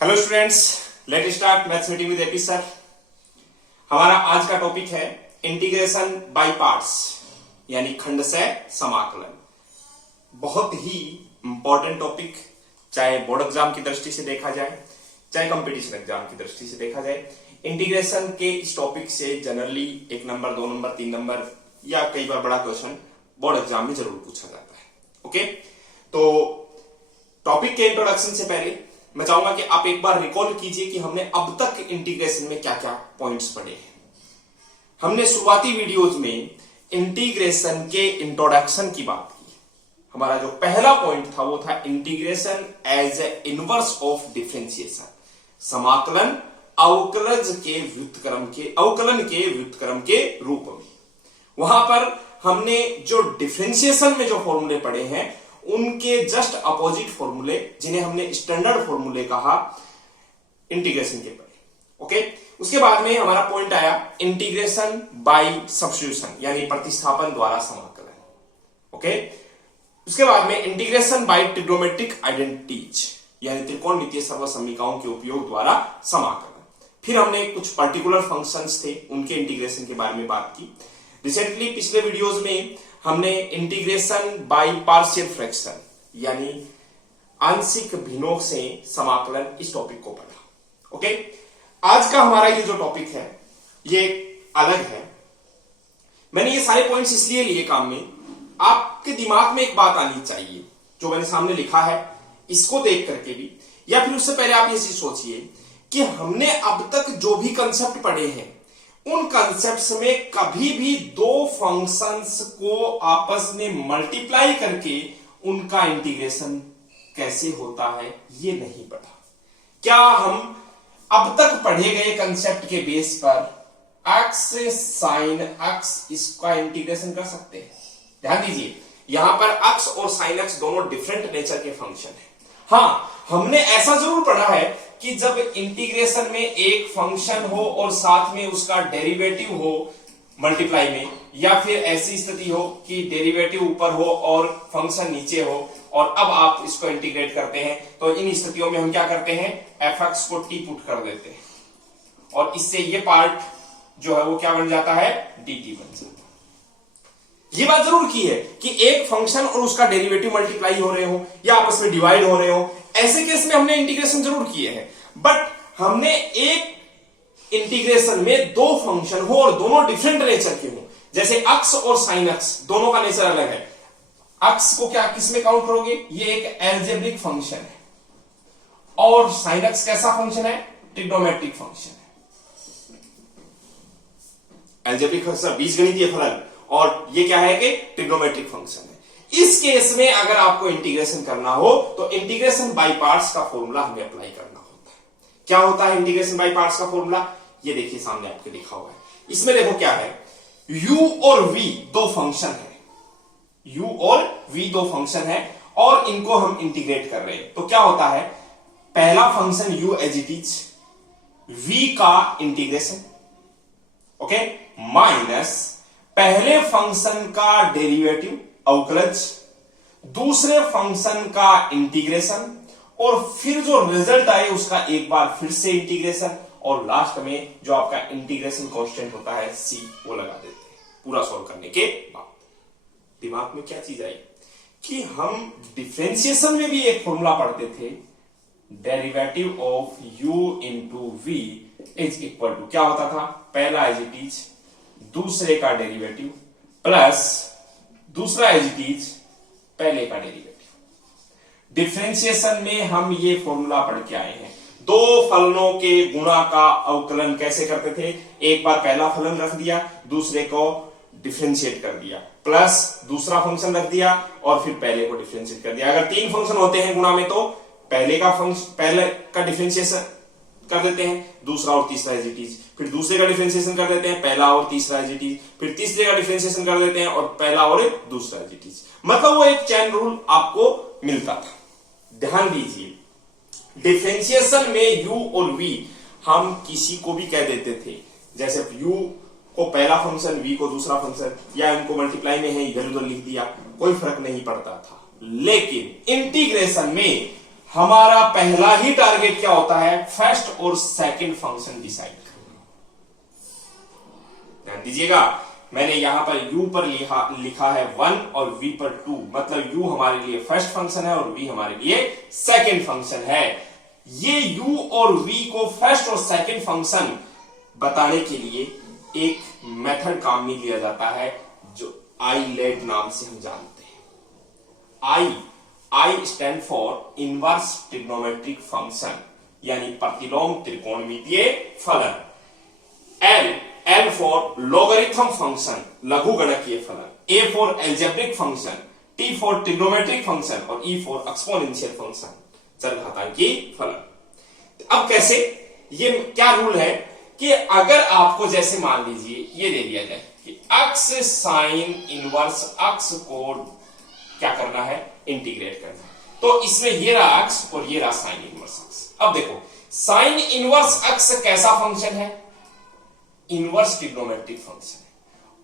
Hello students, let start maths meeting with AP sir. हमारा आज का टॉपिक है इंटीग्रेशन बाय पार्ट्स, यानी खंड से समाकलन। बहुत ही इंपॉर्टेंट टॉपिक, चाहे बोर्ड एग्जाम की दृष्टि से देखा जाए, चाहे कंपटीशन एग्जाम की दृष्टि से देखा जाए। इंटीग्रेशन के इस टॉपिक से जनरली 1 नंबर, 2 नंबर, 3 नंबर या कई बार बड़ा क्वेश्चन बोर्ड एग्जाम में जरूर पूछा जाता है। ओके, तो टॉपिक के इंट्रोडक्शन से पहले मैं चाहूंगा कि आप एक बार रिकॉल कीजिए कि हमने अब तक इंटीग्रेशन में क्या क्या पॉइंट्स पढ़े हैं। हमने शुरुआती वीडियोज में इंटीग्रेशन के इंट्रोडक्शन की बात की। हमारा जो पहला पॉइंट था वो था integration as a inverse of differentiation, समाकलन अवकलन के व्युत्क्रम के रूप में। वहां पर हमने जो डिफरेंशिएशन में जो फॉर्मूले पढ़े हैं उनके जस्ट अपोजिट फॉर्मूले, जिन्हें हमने स्टैंडर्ड फॉर्मूले कहा, इंटीग्रेशन के पढ़े। ओके, उसके बाद में हमारा पॉइंट आया इंटीग्रेशन बाय सब्स्टिट्यूशन, यानी प्रतिस्थापन द्वारा समाकलन। ओके, उसके बाद में इंटीग्रेशन बाय ट्रिग्नोमेट्रिक आइडेंटिटीज, यानी त्रिकोणमितीय सर्वसमीकाओं के उपयोग द्वारा समाकलन। फिर हमने कुछ पर्टिकुलर फंक्शंस थे, उनके इंटीग्रेशन के बारे में बात की। रिसेंटली पिछले वीडियोस में हमने इंटीग्रेशन बाय पार्शियल फ्रैक्शन, यानी आंशिक भिन्नों से समाकलन, इस टॉपिक को पढ़ा। ओके, आज का हमारा ये जो टॉपिक है ये अलग है। मैंने ये सारे पॉइंट्स इसलिए लिए काम में, आपके दिमाग में एक बात आनी चाहिए जो मैंने सामने लिखा है, इसको देख करके भी, या फिर उससे पहले आप ये चीज सोचिए कि हमने अब तक जो भी कंसेप्ट पढ़े हैं उन कंसेप्ट्स में कभी भी दो फंक्शंस को आपस में मल्टीप्लाई करके उनका इंटीग्रेशन कैसे होता है ये नहीं पढ़ा। क्या हम अब तक पढ़े गए कंसेप्ट के बेस पर x sin x इसका इंटीग्रेशन कर सकते हैं? ध्यान दीजिए, यहां पर x और sin x दोनों डिफरेंट नेचर के फंक्शन है। हाँ, हमने ऐसा जरूर पढ़ा है कि जब इंटीग्रेशन में एक फंक्शन हो और साथ में उसका डेरिवेटिव हो मल्टीप्लाई में, या फिर ऐसी स्थिति हो कि डेरिवेटिव ऊपर हो और फंक्शन नीचे हो, और अब आप इसको इंटीग्रेट करते हैं, तो इन स्थितियों में हम क्या करते हैं, fx को t पुट कर देते हैं और इससे ये पार्ट जो है वो क्या बन जाता है, dt बन जाता है। ये बात जरूर की है कि एक फंक्शन और उसका डेरिवेटिव मल्टीप्लाई हो रहे हो या आपस में डिवाइड हो रहे हो, ऐसे केस में हमने इंटीग्रेशन जरूर किए हैं। बट हमने एक इंटीग्रेशन में दो फंक्शन हो और दोनों डिफरेंट नेचर के हो, जैसे x और sin x, दोनों का नेचर अलग है। x को क्या किस में काउंट करोगे, ये एक एल्जेब्रिक फंक्शन है, और sin x कैसा फंक्शन है, ट्रिग्नोमेट्रिक फंक्शन है। एल्जेब्रिक फंक्शन बीजगणितीय फलन, और ये क्या है कि ट्रिग्नोमेट्रिक फंक्शन है। इस केस में अगर आपको इंटीग्रेशन करना हो तो इंटीग्रेशन बाय पार्ट्स का फॉर्मूला हमें अप्लाई करना होता है। क्या होता है इंटीग्रेशन बाय पार्ट्स का फॉर्मूला, ये देखिए सामने आपके लिखा हुआ है। इसमें देखो क्या है, u और v दो फंक्शन है, u और v दो फंक्शन है और इनको हम इंटीग्रेट कर रहे हैं। तो क्या होता है, पहला function u as it is, v का इंटीग्रेशन, ओके, माइनस पहले फंक्शन का डेरिवेटिव अवकलज, दूसरे फंक्शन का इंटीग्रेशन, और फिर जो रिजल्ट आए उसका एक बार फिर से इंटीग्रेशन, और लास्ट में जो आपका इंटीग्रेशन कांस्टेंट होता है c, वो लगा देते हैं पूरा सॉल्व करने के बाद। दिमाग में क्या चीज आई कि हम डिफरेंशिएशन में भी एक फॉर्मूला पढ़ते थे, derivative of u into v is equal to, क्या होता था, पहला एज इट इज, दूसरे का डेरिवेटिव प्लस दूसरा एज इट इज, पहले का डेरिवेटिव। डिफरेंशिएशन में हम ये फॉर्मूला पढ़ के आए हैं। दो फलनों के गुणा का अवकलन कैसे करते थे, एक बार पहला फलन रख दिया, दूसरे को डिफरेंशिएट कर दिया, प्लस दूसरा फंक्शन रख दिया और फिर पहले को डिफरेंशिएट कर दिया। अगर 3 फंक्शन होते हैं गुणा में तो पहले का डिफरेंशिएशन कर देते हैं, दूसरा और तीसरा एज इट इज, फिर दूसरे का डिफरेंशिएशन कर देते हैं, पहला और तीसरा एज इट इज, फिर तीसरे का डिफरेंशिएशन कर देते हैं और पहला और दूसरा एज इट इज। मतलब वो एक चेन रूल आपको मिलता था। ध्यान दीजिए, डिफरेंशिएशन में u और v हम किसी को भी कह देते थे, जैसे u को पहला फंक्शन, v को दूसरा फंक्शन, या इनको मल्टीप्लाई में है इधर उधर लिख दिया, कोई फर्क नहीं पड़ता था। लेकिन इंटीग्रेशन में हमारा पहला ही टारगेट क्या होता है, फर्स्ट और सेकंड फंक्शन डिसाइड करना। ध्यान दीजिएगा, मैंने यहां पर u पर लिखा है 1 और v पर 2, मतलब u हमारे लिए फर्स्ट फंक्शन है और v हमारे लिए सेकंड फंक्शन है। ये u और v को फर्स्ट और सेकंड फंक्शन बताने के लिए एक मेथड काम में लिया जाता है जो आईलेट नाम से हम जानते हैं। I stand for inverse trigonometric function, यानी प्रतिलोम त्रिकोणमितीय फलन। L फॉर लॉगरिथम फंक्शन, लघुगणकीय फलन। A for algebraic function, T for trigonometric function और E फॉर एक्सपोनेंशियल फंक्शन, चरघातांकी फलन। अब कैसे, ये क्या रूल है कि अगर आपको जैसे मान लीजिए ये दे दिया जाए कि अक्स साइन इनवर्स अक्स को क्या करना है, इंटीग्रेट करना है, तो इसमें ये रहा अक्स और ये रहा साइन इनवर्स अक्स। अब देखो साइन इनवर्स अक्स कैसा फंक्शन है, इनवर्स ट्रिग्नोमेट्रिक फंक्शन है,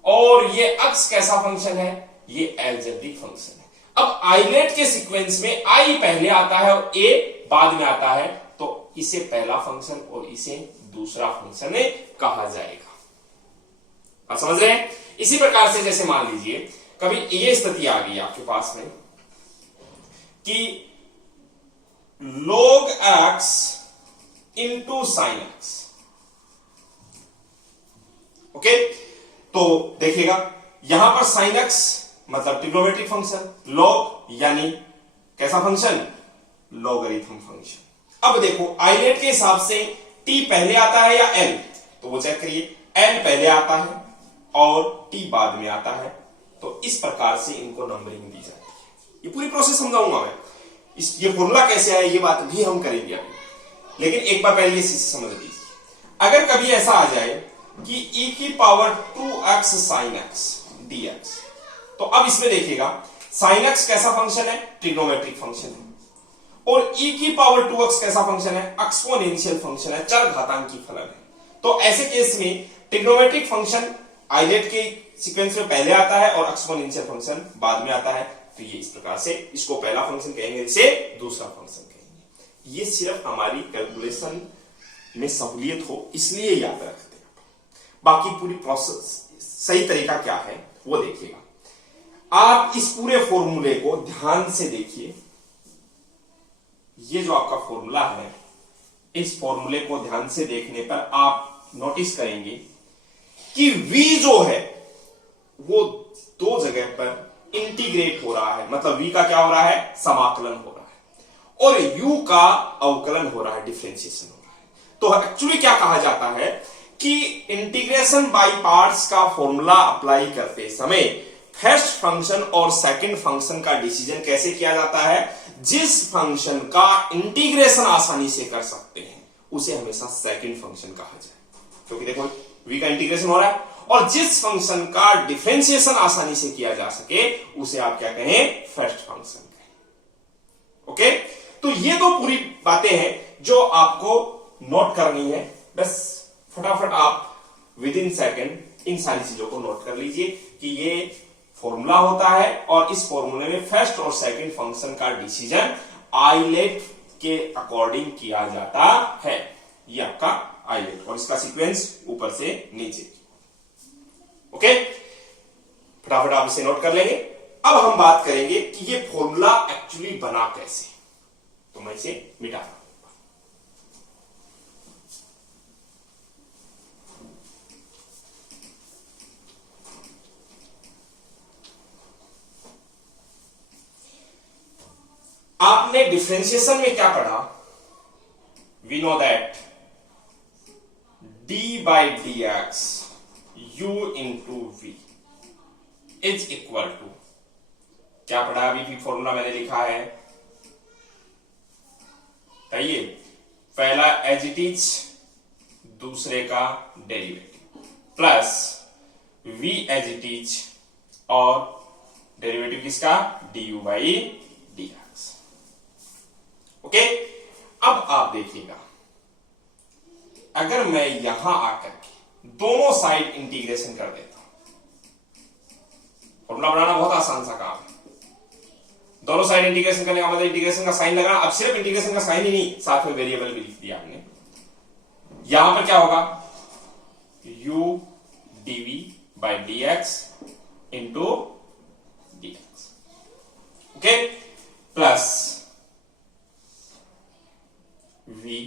और ये अक्स कैसा फंक्शन है, ये एल्जेब्रिक फंक्शन है। अब आइलेट के सीक्वेंस में आई पहले आता है और ए बाद में आता है, तो इसे पहला फंक्शन और इसे दूसरा फंक्शन कहा जाएगा। आप समझ रहे हैं? इसी प्रकार से जैसे मान लीजिए कभी ये स्थिति आ गई आपके पास में कि log x into sine x. Okay, तो देखिएगा यहां पर साइन एक्स मतलब ट्रिग्नोमेट्रिक फंक्शन, log यानी कैसा फंक्शन, लॉगरिथम फंक्शन। अब देखो आइलेट के हिसाब से t पहले आता है या l, तो वो चेक करिए, l पहले आता है और t बाद में आता है, तो इस प्रकार से इनको नंबरिंग दी जाती है। ये पूरी प्रोसेस समझाऊंगा मैं, ये फॉर्मूला कैसे आया ये बात भी हम करेंगे अभी, लेकिन एक बार पहले ये समझ लीजिए। अगर कभी ऐसा आ जाए कि e की power 2x sin x dx, तो अब इसमें देखिएगा sin x कैसा फंक्शन है, ट्रिग्नोमेट्रिक फंक्शन है, और e की पावर 2x कैसा फंक्शन है, एक्सपोनेंशियल फंक्शन है, चरघातांकी फलन है। तो ऐसे केस में ट्रिग्नोमेट्रिक फंक्शन आइलेट के सीक्वेंस में पहले आता है और एक्सपोनेंशियल फंक्शन बाद में आता है, तो ये इस प्रकार से इसको पहला फंक्शन कहेंगे, इसे दूसरा फंक्शन कहेंगे। ये सिर्फ हमारी कैलकुलेशन में सहूलियत हो इसलिए याद रखते हैं, बाकी पूरी प्रोसेस सही तरीका क्या है वो देखिएगा। आप इस पूरे फॉर्मूले को ध्यान से देखिए, ये जो आपका फॉर्मूला है, इस फॉर्मूले को ध्यान से देखने पर आप नोटिस करेंगे कि v जो है वो दो जगह पर इंटीग्रेट हो रहा है, मतलब v का क्या हो रहा है, समाकलन हो रहा है, और u का अवकलन हो रहा है, डिफरेंशिएशन हो रहा है। तो एक्चुअली क्या कहा जाता है कि इंटीग्रेशन बाय पार्ट्स का फॉर्मूला अप्लाई करते समय फर्स्ट फंक्शन और सेकंड फंक्शन का डिसीजन कैसे किया जाता है, जिस फंक्शन का इंटीग्रेशन आसानी से कर सकते हैं उसे हमेशा सेकंड फंक्शन कहा जाए, क्योंकि देखो v का इंटीग्रेशन हो रहा है, और जिस फंक्शन का डिफरेंशिएशन आसानी से किया जा सके उसे आप क्या कहें, फर्स्ट फंक्शन कहें। ओके, तो ये दो पूरी बातें हैं जो आपको नोट करनी है, बस फटाफट आप विद इन सेकेंड इन सारी चीजों को नोट कर लीजिए कि ये फॉर्मूला होता है और इस फॉर्मूले में फर्स्ट और सेकंड फंक्शन का डिसीजन आइलेट के अकॉर्डिंग किया जाता है। ये आपका आइलेट और इसका सीक्वेंस ऊपर से नीचे। ओके, फटाफट आप इसे नोट कर लेंगे। अब हम बात करेंगे कि ये फॉर्मूला एक्चुअली बना कैसे, तो मैं इसे मिटा रहा हूं। आपने डिफरेंशिएशन में क्या पढ़ा, we know that d by dx u into v is equal to, क्या पढ़ा अभी भी फॉर्मूला मैंने लिखा है, कहिए, पहला एज इट इज, दूसरे का derivative, plus v as it is और डेरिवेटिव किसका, du by dx। ओके, अब आप देखिएगा अगर मैं यहां आकर के दोनों साइड इंटीग्रेशन कर देता हूं, फॉर्मूला बनाना बहुत आसान सा काम है, दोनों साइड इंटीग्रेशन करने का मतलब इंटीग्रेशन का साइन लगाना। अब सिर्फ इंटीग्रेशन का साइन ही नहीं, साथ में वेरिएबल भी लिख दिया हमने। यहां पर क्या होगा, u dv by dx into dx, okay, plus v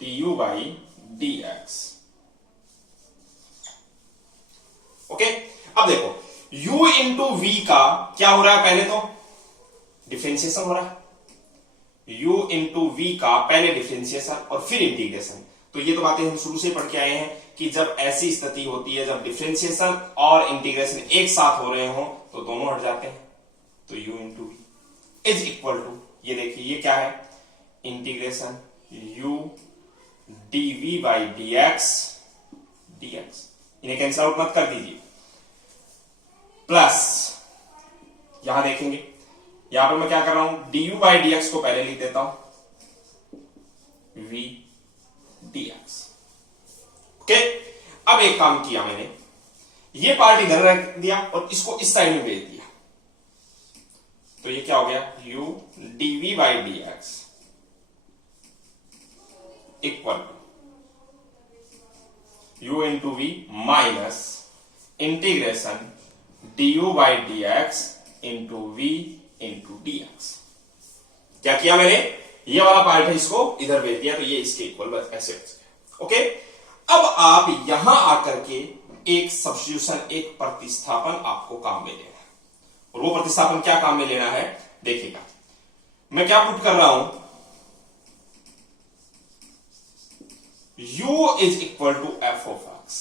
du by dx, okay. अब देखो u इंटू v का क्या हो रहा है, पहले तो डिफरेंशिएशन हो रहा है। u इंटू v का पहले डिफरेंशिएशन और फिर इंटीग्रेशन। तो ये तो बातें हम शुरू से पढ़ के आए हैं कि जब ऐसी स्थिति होती है जब डिफरेंशिएशन और इंटीग्रेशन एक साथ हो रहे हो तो दोनों हट जाते हैं। तो u into v is equal to, ये देखिए ये क्या है, integration u dv by dx, इन्हें कैंसिल आउट मत कर दीजिए, प्लस यहां देखेंगे, यहां पर मैं क्या कर रहा हूं, du बाई dx को पहले लिख देता हूं v dx, ओके। अब एक काम किया मैंने, ये पार्ट इधर रख दिया और इसको इस साइड में भेज दिया, तो ये क्या हो गया, u dv by dx equal to u into v minus integration du by dx into v into dx। क्या किया मैंने, ये वाला पार्ट है इसको इधर भेज दिया, तो ये इसके इक्वल बस ऐसे बच गया, ओके। अब आप यहां आकर के एक सब्स्टिट्यूशन, एक प्रतिस्थापन आपको काम में लेना है, और वो प्रतिस्थापन क्या काम में लेना है देखिएगा। मैं क्या पुट कर रहा हूं, u is equal to f of x,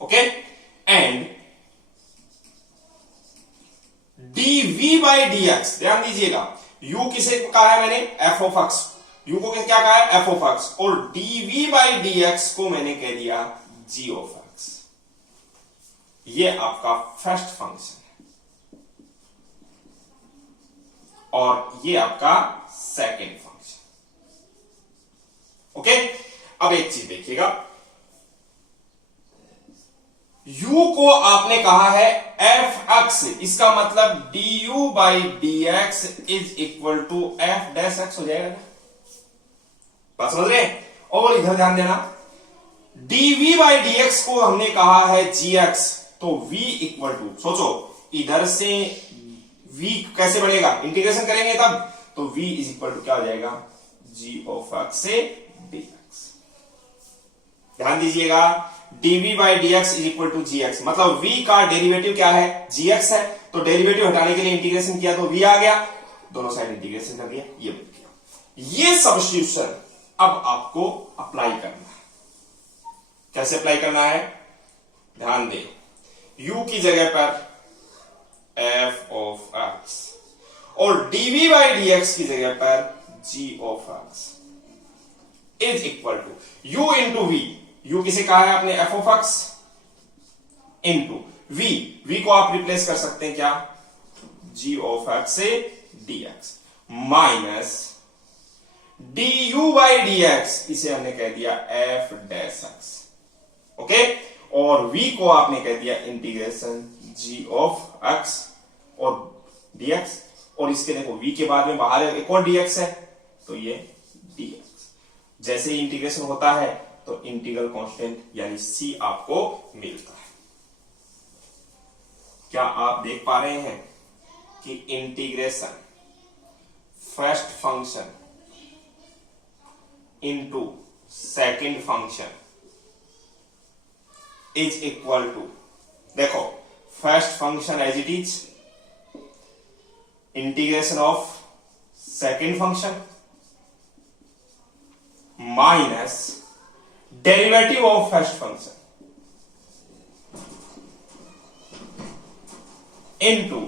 okay, and dv by dx, ध्यान दीजिएगा, u किसे कहा है मैंने, f of x, u को क्या कहा है, f of x, और dv by dx को मैंने कह दिया g of x। ये आपका फर्स्ट फंक्शन है और ये आपका सेकंड फंक्शन, ओके। अब एक चीज देखिएगा, u को आपने कहा है fx, इसका मतलब du by dx is equal to f dash x हो जाएगा, बात समझ रहे हैं। और इधर ध्यान देना, dv बाई dx को हमने कहा है gx, तो v इक्वल टू, सोचो इधर से v कैसे बढ़ेगा, इंटीग्रेशन करेंगे तब, तो v इज इक्वल टू क्या हो जाएगा, g ऑफ x से dx। ध्यान दीजिएगा, dv by dx is equal to gx, मतलब v का डेरिवेटिव क्या है, gx है, तो डेरिवेटिव हटाने के लिए इंटीग्रेशन किया तो v आ गया, दोनों साइड इंटीग्रेशन कर दिया, ये बन गया। ये सब्स्टिट्यूशन अब आपको अप्लाई करना है, कैसे अप्लाई करना है, ध्यान दे, u की जगह पर f ऑफ x और dv बाई dx की जगह पर g of x is equal to u into v, u किसे कहा है आपने, f of x into v को आप रिप्लेस कर सकते हैं क्या, g ऑफ x से dx minus du by dx, इसे हमने कह दिया f डैश x, ओके। और v को आपने कह दिया इंटीग्रेशन g ऑफ x और dx, और इसके देखो v के बाद में बाहर एक और dx है, तो ये dx, जैसे ही इंटीग्रेशन होता है तो इंटीग्रल कांस्टेंट यानी c आपको मिलता है। क्या आप देख पा रहे हैं कि integration first function into second function is equal to, देखो first function as it is, integration of second function minus derivative of first function into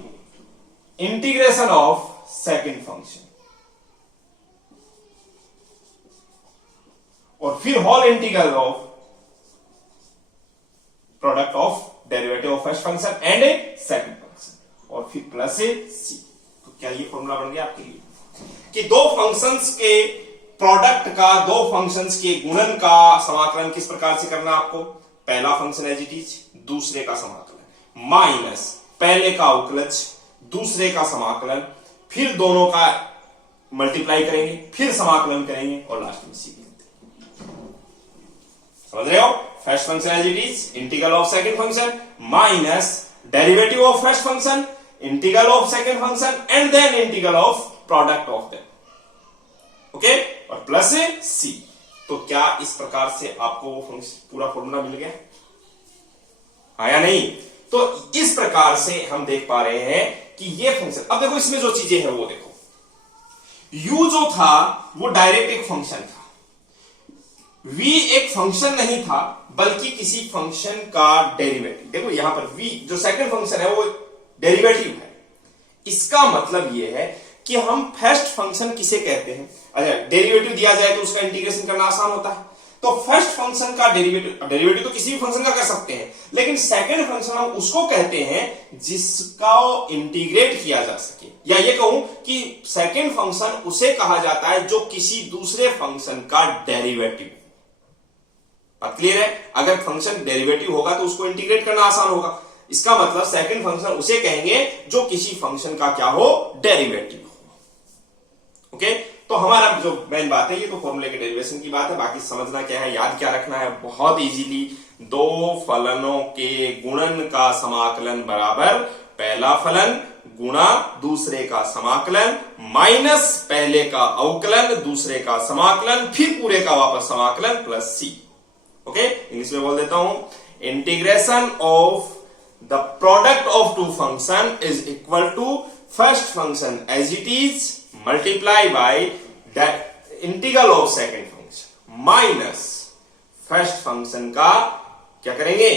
integration of second function, और फिर whole integral of product of derivative of first function and a second function, और फिर plus ए सी। तो क्या ये formula बन गया आपके लिए कि दो फंक्शंस के प्रोडक्ट का, दो फंक्शंस के गुणन का समाकलन किस प्रकार से करना आपको, पहला फंक्शन एज इट इज, दूसरे का समाकलन माइनस पहले का अवकलज दूसरे का समाकलन, फिर दोनों का मल्टीप्लाई करेंगे, फिर समाकलन करेंगे और लास्ट में सी। समझ रहे हो? First function as it is, integral of second function minus derivative of first function, integral of second function and then integral of product of them. Okay, और प्लस सी। तो क्या इस प्रकार से आपको वो फंक्शन पूरा फॉर्मूला मिल गया? हाँ या नहीं? तो इस प्रकार से हम देख पा रहे हैं कि ये फंक्शन, अब देखो इसमें जो चीजें हैं वो देखो, u जो था वो डायरेक्ट एक फंक्शन था, v एक फंक्शन नहीं था बल्कि किसी फंक्शन का डेरिवेटिव। देखो यहां पर v जो सेकंड फंक्शन है वो डेरिवेटिव है। इसका मतलब ये है कि हम फर्स्ट फंक्शन किसे कहते हैं? अच्छा, डेरिवेटिव दिया जाए तो उसका इंटीग्रेशन करना आसान होता है, तो फर्स्ट फंक्शन का डेरिवेटिव तो किसी भी फंक्शन का कर सकते हैं, लेकिन सेकंड फंक्शन हम उसको कहते हैं जिसका इंटीग्रेट किया जा सके, या ये कहूं कि सेकंड फंक्शन उसे कहा जाता है जो किसी दूसरे फंक्शन का डेरिवेटिव। बात क्लियर है? अगर फंक्शन डेरिवेटिव होगा तो उसको इंटीग्रेट करना आसान होगा। इसका मतलब सेकंड फंक्शन उसे कहेंगे जो किसी फंक्शन का क्या हो, डेरिवेटिव हो। ओके, तो हमारा जो मेन बात है ये तो फॉर्मूले के डेरिवेशन की बात है। बाकी समझना क्या है, याद क्या रखना है, बहुत इजीली दो फलनों के गुणन का समाकलन बराबर पहला फलन गुणा दूसरे का समाकलन माइनस पहले का अवकलन दूसरे का समाकलन फिर पूरे का वापस समाकलन प्लस सी। ओके, इंग्लिश में बोल देता हूं, integration of the product of two function is equal to first function as it is multiply by integral of second function minus first function का क्या करेंगे,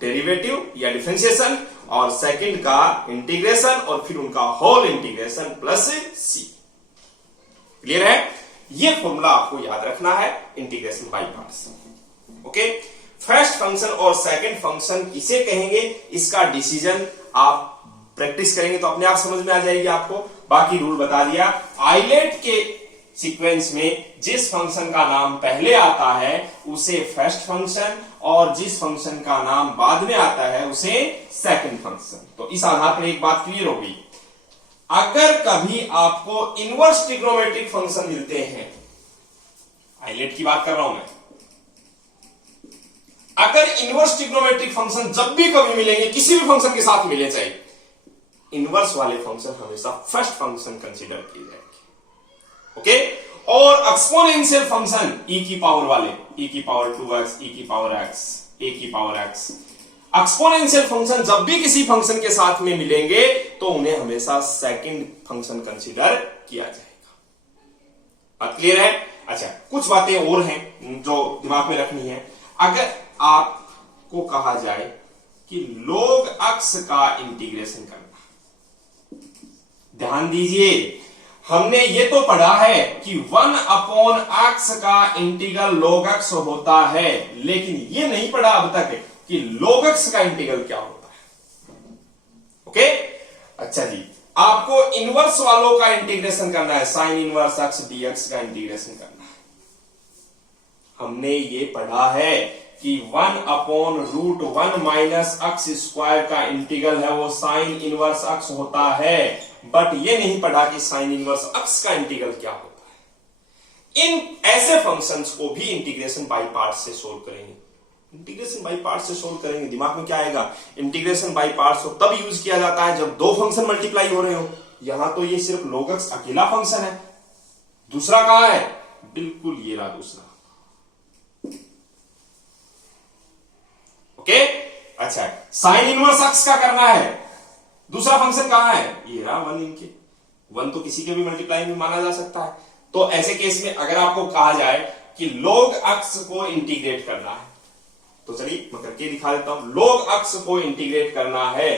डेरिवेटिव या डिफरेंशिएशन, और सेकंड का इंटीग्रेशन और फिर उनका होल इंटीग्रेशन प्लस सी। Clear है? ये फॉर्मूला आपको याद रखना है integration by parts. Okay, first function और सेकंड फंक्शन किसे कहेंगे इसका डिसीजन आप प्रैक्टिस करेंगे तो अपने आप समझ में आ जाएगी आपको। बाकी रूल बता दिया। आइलेट के सीक्वेंस में जिस फंक्शन का नाम पहले आता है उसे फर्स्ट फंक्शन और जिस फंक्शन का नाम बाद में आता है उसे सेकंड फंक्शन। तो इस आधार पर एक बात क्लियर होगी, अगर कभी आपको इनवर्स ट्रिग्नोमेट्रिक फंक्शन मिलते हैं, आइलेट की बात कर रहा हूं मैं, अगर इनवर्स ट्रिग्नोमेट्रिक फंक्शन जब भी कभी मिलेंगे किसी भी फंक्शन के साथ मिले, चाहे इनवर्स वाले फंक्शन हमेशा फर्स्ट फंक्शन कंसीडर किए जाएंगे। ओके, और एक्सपोनेंशियल फंक्शन e की पावर वाले, e की पावर 2x, e की पावर x, a की पावर x, एक्सपोनेंशियल फंक्शन जब भी किसी फंक्शन के साथ में मिलेंगे तो उन्हें हमेशा सेकंड फंक्शन कंसीडर किया जाएगा। बात क्लियर है? अच्छा, कुछ बातें और हैं जो दिमाग में रखनी है। अगर आपको कहा जाए कि log x का इंटीग्रेशन करना, ध्यान दीजिए, हमने ये तो पढ़ा है कि 1/x का इंटीग्रल log x होता है, लेकिन ये नहीं पढ़ा अब तक कि log x का इंटीग्रल क्या होता है। ओके, अच्छा जी, आपको इनवर्स वालों का इंटीग्रेशन करना है, साइन इनवर्स x dx का इंटीग्रेशन करना है। हमने ये पढ़ा है कि 1/√1 माइनस x स्क्वायर का इंटीग्रल है वो साइन इनवर्स x होता है, बट ये नहीं पढ़ा कि साइन इनवर्स x का इंटीग्रल क्या होता है। इन ऐसे फंक्शंस को भी इंटीग्रेशन बाय पार्ट्स से सोल्व करेंगे। इंटीग्रेशन बाय पार्ट्स से सोल्व करेंगे, दिमाग में क्या आएगा, इंटीग्रेशन बाय पार्ट्स को तब यूज किया जाता है जब दो फंक्शन मल्टीप्लाई हो रहे हो। यहां तो ये सिर्फ log x अकेला फंक्शन है, दूसरा कहां है, बिल्कुल ये रहा दूसरा। ओके, अच्छा, साइन इनवर्स x का करना है, दूसरा फंक्शन कहां है, ये रहा 1 इनके, 1 तो किसी के भी मल्टीप्लाई में माना जा सकता है। तो ऐसे केस में अगर आपको कहा जाए कि log x को इंटीग्रेट करना है, तो चलिए मैं करके दिखा देता हूं। log x को इंटीग्रेट करना है,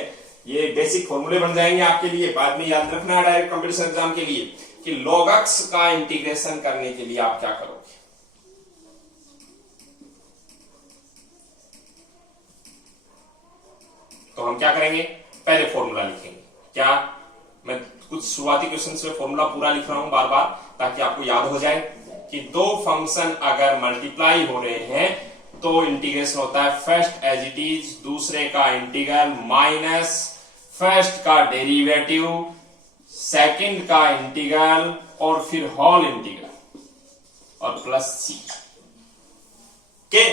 ये बेसिक फॉर्मूले बन जाएंगे आपके लिए, बाद में याद रखना है डायरेक्ट कंपटीशन एग्जाम के लिए कि log x का इंटीग्रेशन करने के लिए आप क्या करोगे। तो हम क्या करेंगे, पहले फॉर्मूला लिखेंगे। क्या, मैं कुछ शुरुआती क्वेश्चन में फॉर्मूला पूरा लिख रहा हूं बार बार ताकि आपको याद हो जाए कि दो फंक्शन अगर मल्टीप्लाई हो रहे हैं तो इंटीग्रेशन होता है फर्स्ट एज इट इज, दूसरे का इंटीग्रल माइनस फर्स्ट का डेरिवेटिव, सेकंड का इंटीग्रल और फिर होल इंटीग्रल और प्लस सी। ओके,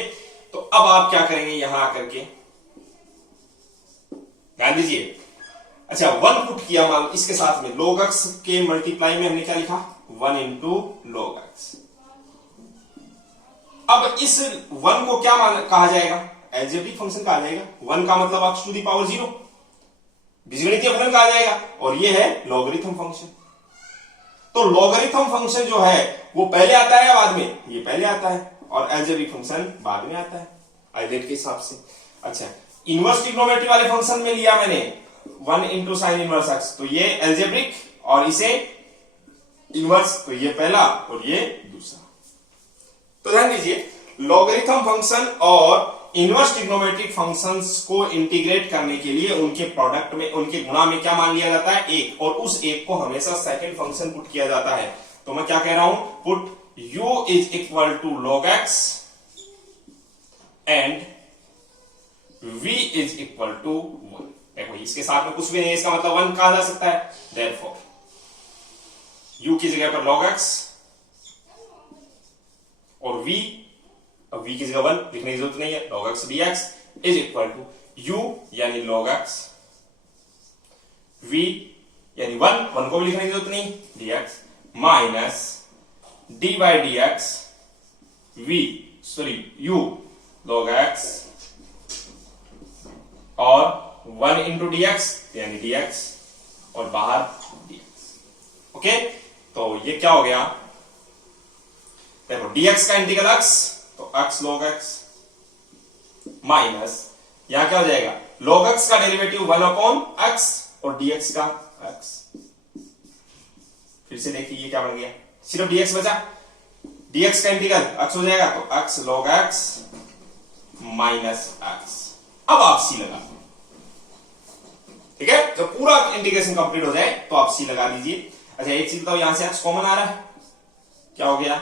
तो अब आप क्या करेंगे यहां आकर के, ध्यान दीजिए। अच्छा, 1 पुट किया मान इसके साथ में, log x के मल्टीप्लाई में हमने क्या लिखा, 1 इंटू log x। अब इस 1 को क्या कहा जाएगा, एल्जेब्रिक फंक्शन कहा जाएगा। 1 का मतलब x टू दी पावर 0, बीजगणितीय फलन कहा जाएगा, और ये है लॉगरिथम फंक्शन। तो लॉगरिथम फंक्शन जो है वो पहले आता है या बाद में, ये पहले आता है, और एल्जेब्रिक फंक्शन बाद में आता है आइडेंट के हिसाब से। अच्छा, इनवर्स ट्रिग्नोमेट्री वाले फंक्शन में लिया मैंने 1 इंटू साइन इनवर्स एक्स, तो ये एल्जेब्रिक, और इसे इनवर्स, तो ये पहला और ये दूसरा। तो ध्यान दीजिए, लॉगरिथम फंक्शन और इनवर्स ट्रिग्नोमेट्रिक फंक्शंस को इंटीग्रेट करने के लिए उनके प्रोडक्ट में, उनके गुणा में क्या मान लिया जाता है, 1, और उस 1 को हमेशा सेकंड फंक्शन पुट किया जाता है। तो मैं क्या कह रहा हूं, put u is equal to log x and v is equal to 1। देखो इसके साथ में कुछ भी नहीं है, इसका मतलब 1 कहा जा सकता है। देयरफॉर u की जगह पर log x और v, अब v की जगह 1 लिखने की जरूरत नहीं है, log x dx is equal to u यानी log x, v यानी 1 को भी लिखने की जरूरत नहीं, dx minus dy dx u log x और 1 इंटू dx यानी dx और बाहर dx। ओके, तो ये क्या हो गया, देखो dx का इंटीग्रल x, तो x log x माइनस यहां क्या हो जाएगा, log x का डेरिवेटिव 1 अपॉन x और dx का x। फिर से देखिए ये क्या बन गया, सिर्फ dx बचा, dx का इंटीग्रल x हो जाएगा, तो x log x minus x। अब आप c लगा, ठीक है, जब पूरा इंटीग्रेशन कंप्लीट हो जाए तो आप c लगा दीजिए। अच्छा, एक चीज बताओ, यहां से x कॉमन आ रहा है, क्या हो गया,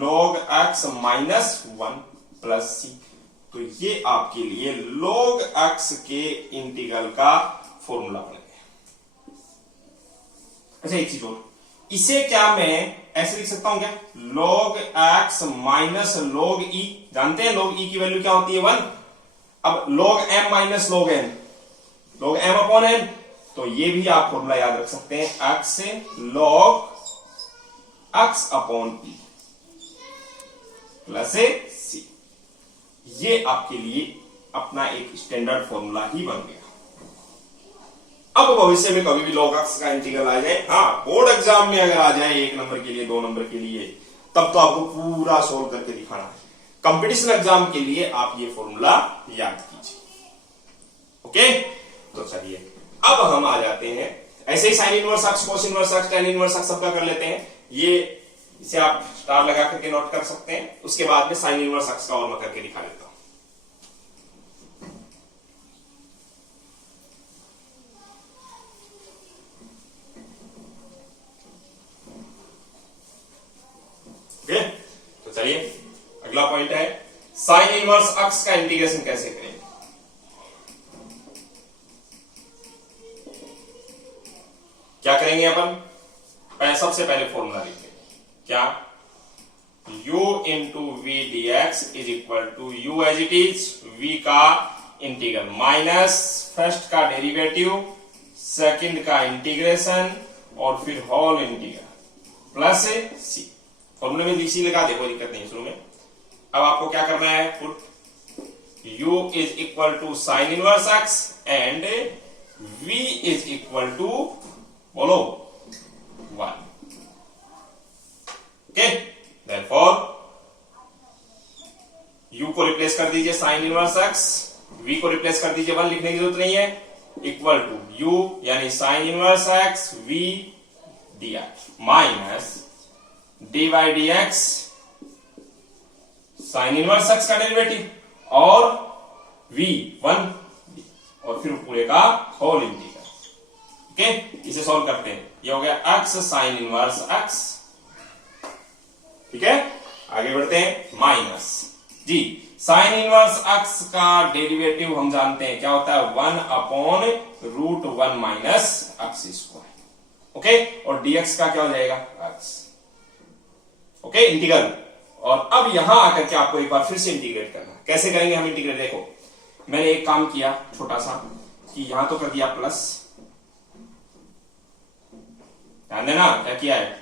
log x minus 1 plus c। तो ये आपके लिए log x के इंटीग्रल का फॉर्मूला बन गया। अच्छा, एक चीज और, इसे क्या मैं ऐसे लिख सकता हूं क्या, log x minus log e, जानते हैं log e की वैल्यू क्या होती है, 1। अब log m minus log n, log m upon n, तो ये भी आप फॉर्मूला याद रख सकते हैं, x log x upon e plus c। ये आपके लिए अपना एक स्टैंडर्ड फॉर्मूला ही बन गया। अब भविष्य में कभी भी log x का इंटीग्रल आ जाए, हाँ बोर्ड एग्जाम में अगर आ जाए 1 नंबर के लिए, 2 नंबर के लिए, तब तो आपको पूरा सोल्व करके दिखाना है। कंपटीशन एग्जाम के लिए आप ये फॉर्मूला याद कीजिए। ओके, तो चलिए अब हम आ जाते हैं, ऐसे ही sine inverse x, cos inverse x, tan inverse x सबका कर लेते हैं। ये इसे आप स्टार लगा करके नोट कर सकते हैं। उसके बाद में साइन इनवर्स एक्स का और मैं करके दिखा देता हूं। ओके, तो चलिए अगला पॉइंट है साइन इनवर्स एक्स का इंटीग्रेशन कैसे करें। क्या करेंगे अपन, सबसे पहले फॉर्मूला लिखेंगे, क्या, u into v d x is equal to u as it is, v का इंटीग्रल माइनस फर्स्ट का डेरिवेटिव, सेकंड का इंटीग्रेशन और फिर होल इंटीग्रल प्लस c। फॉर्मूले में सी लगा दे, कोई दिक्कत नहीं शुरू में। अब आपको क्या करना है, put u is equal to sine inverse x and v is equal to, बोलो, 1। ओके, देयरफॉर u को रिप्लेस कर दीजिए साइन इनवर्स x, v को रिप्लेस कर दीजिए 1, लिखने की जरूरत नहीं है, इक्वल टू u यानी sine inverse x v dx minus dy dx sine inverse x का डेरिवेटिव और v 1 और फिर पूरे का होल इंटीग्रल। ओके, इसे सॉल्व करते हैं, ये हो गया x साइन इनवर्स x। ठीक है, आगे बढ़ते हैं, माइनस जी साइन इनवर्स x का डेरिवेटिव हम जानते हैं क्या होता है, 1 upon √1 minus x square. Okay, और dx का क्या हो जाएगा x। Okay, integral. और अब यहां आकर के आपको एक बार फिर से इंटीग्रेट करना। कैसे करेंगे हम इंटीग्रेट? देखो, मैंने एक काम किया छोटा सा कि यहां तो कर दिया प्लस, ध्यान देना क्या किया है,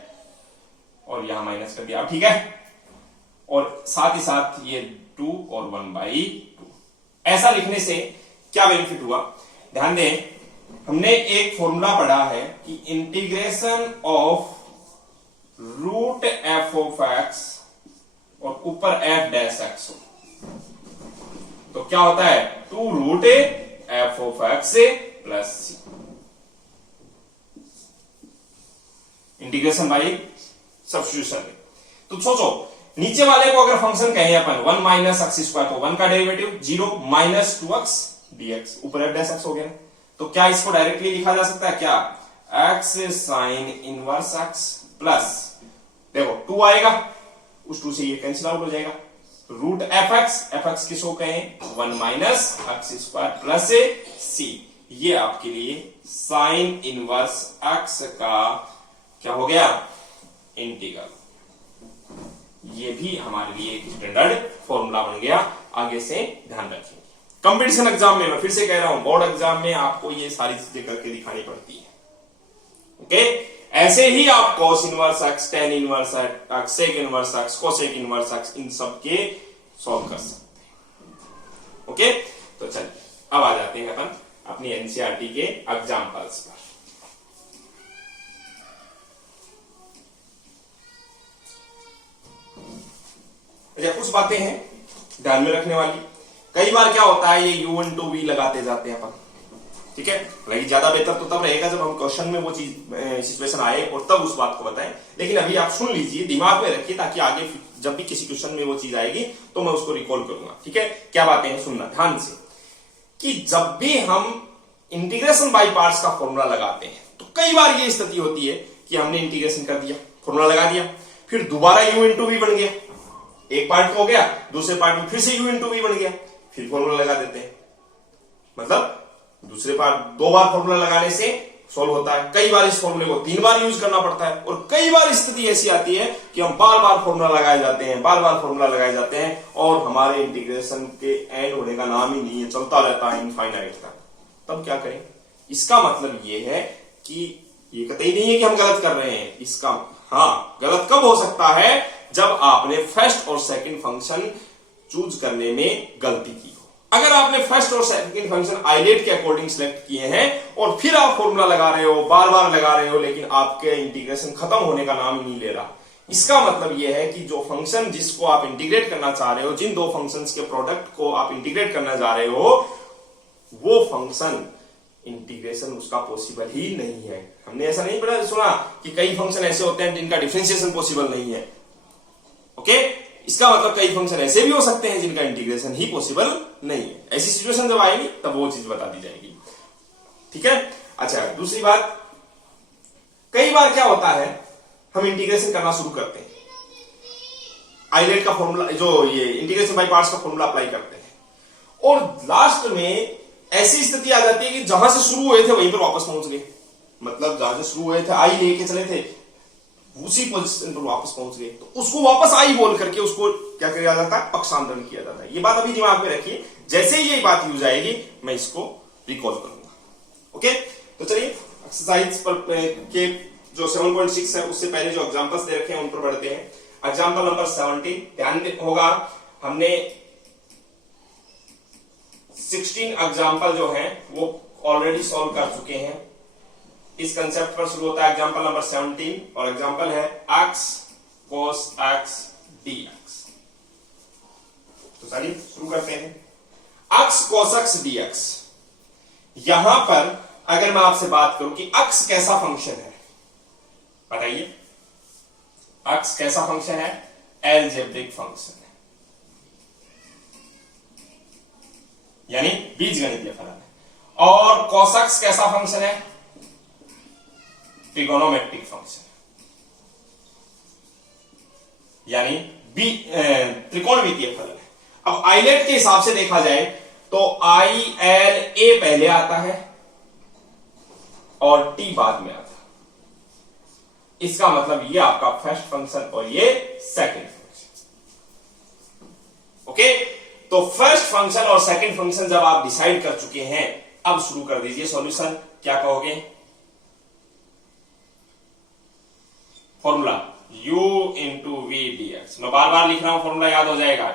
और यहां माइनस कर दिया। अब ठीक है, और साथ ही साथ ये 2 और 1/2। ऐसा लिखने से क्या बेनिफिट हुआ? ध्यान दें, हमने एक फॉर्मूला पढ़ा है कि इंटीग्रेशन ऑफ √f(x) और ऊपर f'(x) हो तो क्या होता है? 2√f(x) plus c। Integration by substitution. तो सोचो, नीचे वाले को अगर फंक्शन कहें अपन 1 माइनस एक्स स्क्वायर, तो 1 का डेरिवेटिव 0 माइनस 2x dx, ऊपर f'(x) हो गया। तो क्या इसको डायरेक्टली लिखा जा सकता है? क्या x sin inverse x plus, देखो 2 आएगा, उस 2 से ये कैंसिल आउट हो जाएगा, √f(x) किसको कहें? 1 minus x square plus c। ये आपके लिए साइन इनवर्स x का क्या हो गया? इंटीग्रल। ये भी हमारे लिए एक स्टैंडर्ड फॉर्मूला बन गया। आगे से ध्यान रखेंगे। कंपटीशन एग्जाम में, मैं फिर से कह रहा हूं, बोर्ड एग्जाम में आपको ये सारी चीजें करके दिखानी पड़ती है। ओके, ऐसे ही आप cos inverse x, tan inverse x, sec inverse x, cosec inverse x, इन सब के सॉल्व कर सकते हैं। ओके, तो चलिए अब आ जाते हैं अपन अपनी एनसीईआरटी के एग्जाम्पल्स पर। अच्छा, कुछ बातें हैं ध्यान में रखने वाली। कई बार क्या होता है, ये u into v लगाते जाते हैं अपन, ठीक है। हालांकि ज्यादा बेहतर तो तब रहेगा जब हम क्वेश्चन में वो चीज सिचुएशन आए और तब उस बात को बताएं। लेकिन अभी आप सुन लीजिए, दिमाग में रखिए, ताकि आगे जब भी किसी क्वेश्चन में वो चीज आएगी तो मैं उसको रिकॉल करूंगा। ठीक है, क्या बातें हैं सुनना ध्यान से, कि जब भी हम इंटीग्रेशन बाई पार्ट्स का फॉर्मूला लगाते हैं तो कई बार ये स्थिति होती है कि हमने इंटीग्रेशन कर दिया, फॉर्मूला लगा दिया, फिर दोबारा u into v बन गया। एक पार्ट हो गया, दूसरे पार्ट में फिर से u into v बन गया, फिर फॉर्मूला लगा देते हैं। मतलब दूसरे पार्ट 2 बार फॉर्मूला लगाने से सॉल्व होता है। कई बार इस फॉर्मूले को 3 बार यूज करना पड़ता है, और कई बार स्थिति ऐसी आती है कि हम बार बार फॉर्मूला लगाए जाते हैं, बार बार फॉर्मूला लगाए जाते हैं, और हमारे इंटीग्रेशन के एंड होने का नाम ही नहीं है, चलता रहता है इनफाइनाइट तक। तब क्या करें? इसका मतलब ये है कि ये कतई नहीं है कि हम गलत कर रहे हैं। इसका गलत कब हो सकता है? जब आपने फर्स्ट और सेकंड फंक्शन चूज करने में गलती की हो। अगर आपने फर्स्ट और सेकंड फंक्शन आइलेट के अकॉर्डिंग सिलेक्ट किए हैं और फिर आप फॉर्मूला लगा रहे हो, बार बार लगा रहे हो, लेकिन आपके इंटीग्रेशन खत्म होने का नाम ही नहीं ले रहा, इसका मतलब यह है कि जो फंक्शन जिसको आप इंटीग्रेट करना चाह रहे हो, जिन 2 फंक्शंस के प्रोडक्ट को आप इंटीग्रेट करना चाह रहे हो, वो फंक्शन इंटीग्रेशन उसका पॉसिबल ही नहीं है। हमने ऐसा नहीं पढ़ा सुना कि कई फंक्शन ऐसे होते हैं जिनका डिफरेंशिएशन पॉसिबल नहीं है। ओके, इसका मतलब कई फंक्शन ऐसे भी हो सकते हैं जिनका इंटीग्रेशन ही पॉसिबल नहीं है। ऐसी सिचुएशन जब आएगी तब वो चीज बता दी जाएगी। ठीक है। अच्छा, दूसरी बात, कई बार क्या होता है, हम इंटीग्रेशन करना शुरू करते हैं, आइलेट का फॉर्मूला, जो ये इंटीग्रेशन बाय पार्ट्स का फॉर्मूला अप्लाई करते हैं, और लास्ट में ऐसी स्थिति आ जाती है कि जहां से शुरू हुए थे वहीं पर वापस पहुंच गए। मतलब जहां से शुरू हुए थे, आई लेके चले थे, उसी पोजीशन पर वापस पहुंच गए, तो उसको वापस आई बोल करके उसको क्या किया जाता है? पक्षांतरण किया जाता है। ये बात अभी दिमाग में रखिए, जैसे ही ये बात यूज आएगी मैं इसको रिकॉल करूंगा। ओके, तो चलिए एक्सरसाइज पर के जो 7.6 है उससे पहले जो एग्जांपल्स दे रखे हैं उन पर बढ़ते हैं। एग्जांपल नंबर 17, ध्यान होगा हमने 16 एग्जांपल जो है वो ऑलरेडी सॉल्व कर चुके हैं। इस कंसेप्ट पर शुरू होता है एग्जांपल नंबर 17, और एग्जांपल है x cos x dx। तो चलिए शुरू करते हैं। x cos x dx, यहां पर अगर मैं आपसे बात करूं कि x कैसा फंक्शन है, बताइए x कैसा फंक्शन है? एलजेब्रिक फंक्शन है, यानी बीजगणितीय फलन है। और cos x कैसा फंक्शन है? ट्रिगोनोमेट्रिक फंक्शन, यानी त्रिकोणमितीय फलन है। अब आइलेट के हिसाब से देखा जाए तो आई एल ए पहले आता है, और t बाद में आता। इसका मतलब ये आपका फर्स्ट फंक्शन और ये सेकंड फंक्शन। ओके, तो फर्स्ट फंक्शन और सेकंड फंक्शन जब आप डिसाइड कर चुके हैं, अब शुरू कर दीजिए सॉल्यूशन। क्या कहोगे? Formula u into v dx। मैं बार बार लिख रहा हूं, फॉर्मूला याद हो जाएगा।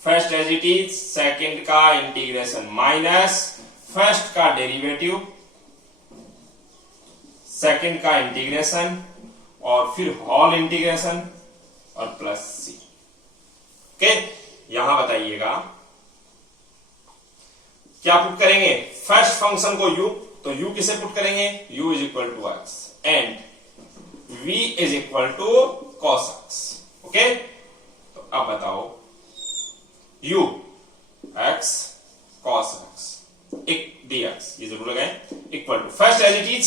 First as it is, second का इंटीग्रेशन माइनस फर्स्ट का डेरिवेटिव, सेकंड का इंटीग्रेशन और फिर होल इंटीग्रेशन और प्लस सी। ओके, यहां बताइएगा क्या पुट करेंगे? फर्स्ट फंक्शन को u, तो u किसे पुट करेंगे? u is equal to x and v is equal to cos x। Okay, तो अब बताओ u x cos x एक dx, ये जरूर लगाएं, equal to first as it is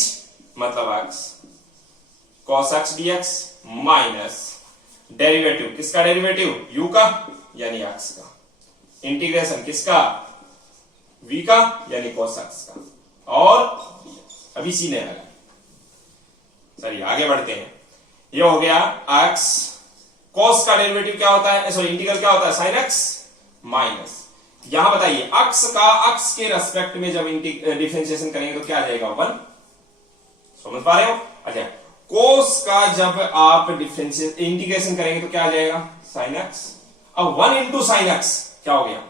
मतलब x cos x dx minus derivative, किसका डेरिवेटिव? u का यानी x का, इंटीग्रेशन किसका? v का यानी cos x का, और अभी सी ने लगा। चलिए आगे बढ़ते हैं। ये हो गया x, cos का डेरिवेटिव क्या होता है, सॉरी इंटीग्रल क्या होता है? sin x माइनस, यहां बताइए x का x के रेस्पेक्ट में जब डिफरेंशिएशन करेंगे तो क्या आ जाएगा? 1। समझ पा रहे हो? अच्छा, cos का जब आप इंटीग्रेशन करेंगे तो क्या आ जाएगा? sin x। अब 1 इंटू साइन एक्स क्या हो गया?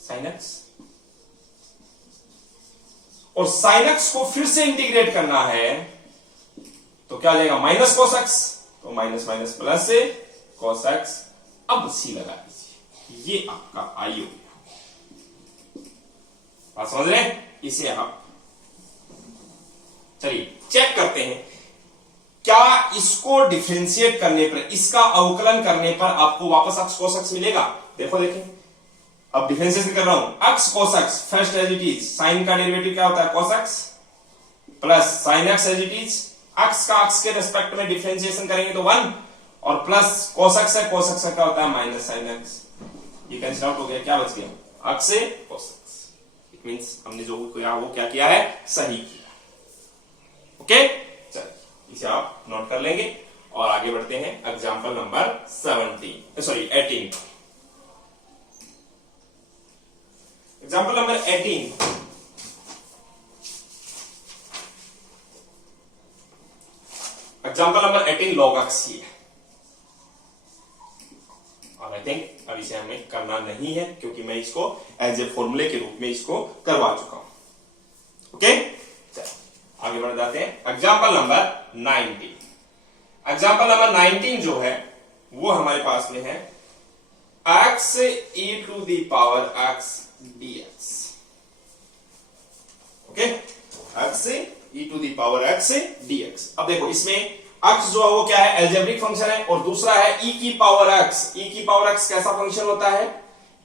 sin x। और sin x को फिर से इंटीग्रेट करना है तो क्या आ जाएगा? माइनस cos x, तो माइनस माइनस प्लस से cos x। अब सी लगा दीजिए, ये आपका आई हो गया। बात समझ रहे हैं? इसे आप चलिए चेक करते हैं, क्या इसको डिफरेंशिएट करने पर, इसका अवकलन करने पर आपको वापस x cos x मिलेगा? देखो देखें, अब डिफरेंशिएशन कर रहा हूं, x cos x first as it is, sine का डेरिवेटिव क्या होता है? cos x plus sin x as it is, x का x के रेस्पेक्ट में डिफरेंशिएशन करेंगे तो 1 और प्लस cos x है, cos x क्या होता है? Minus sin x। ये कैंसिल आउट हो गया, क्या बच गया? x से cos x। इट मींस हमने जो किया वो क्या किया है? सही किया। ओके, चलिए इसे आप नोट कर लेंगे और आगे बढ़ते हैं example number 18। Example number 18। Example number 18 log x ही है, और आई थिंक अब इसे हमें करना नहीं है क्योंकि मैं इसको एज ए फॉर्मूले के रूप में इसको करवा चुका हूं। ओके, आगे बढ़ जाते हैं। Example number 19। एग्जांपल नंबर 19 जो है वो हमारे पास में है x e to the power x dx। Okay, x e to the power x dx। अब देखो इसमें x जो है वो क्या है? एल्जेब्रिक फंक्शन है, और दूसरा है e की पावर x। e की पावर x कैसा फंक्शन होता है?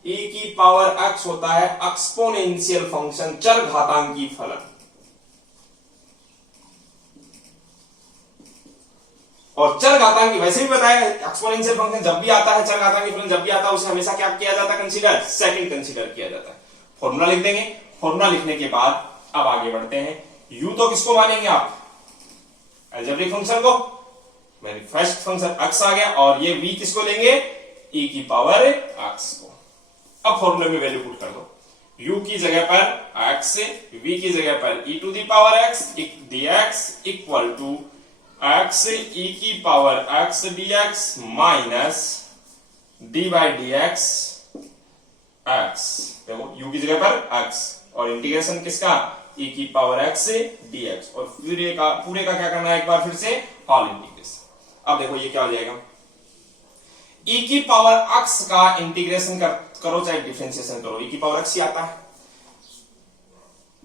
e की पावर x होता है एक्सपोनेंशियल फंक्शन, चर घातांकी फलन। और चर घातांकी वैसे भी बताया, एक्सपोनेंशियल फंक्शन जब भी आता है, चर घातांकी फलन जब भी आता है, उसे हमेशा क्या किया जाता है? कंसीडर सेकंड कंसीडर किया जाता है। फॉर्मूला लिख देंगे, फॉर्मूला लिखने के बाद अब आगे बढ़ते हैं। u तो किसको मानेंगे आप? अलजेब्रिक फंक्शन को। मैंने फर्स्ट फंक्शन x आ गया, और ये v किसको लेंगे? e की पावर x को। अब फॉर्मूले में वैल्यू पुट कर दो, u की जगह पर x, v की जगह पर e to the power x dx equal to x e की power x dx minus d by dx x। देखो u की जगह पर x और इंटीग्रेशन किसका? e की पावर x से dx, और पूरे का क्या करना है? एक बार फिर से होल इंटीग्रेशन। अब देखो ये क्या हो जाएगा? e की पावर x का इंटीग्रेशन करो चाहे डिफरेंशिएशन करो, e की पावर x ही आता है।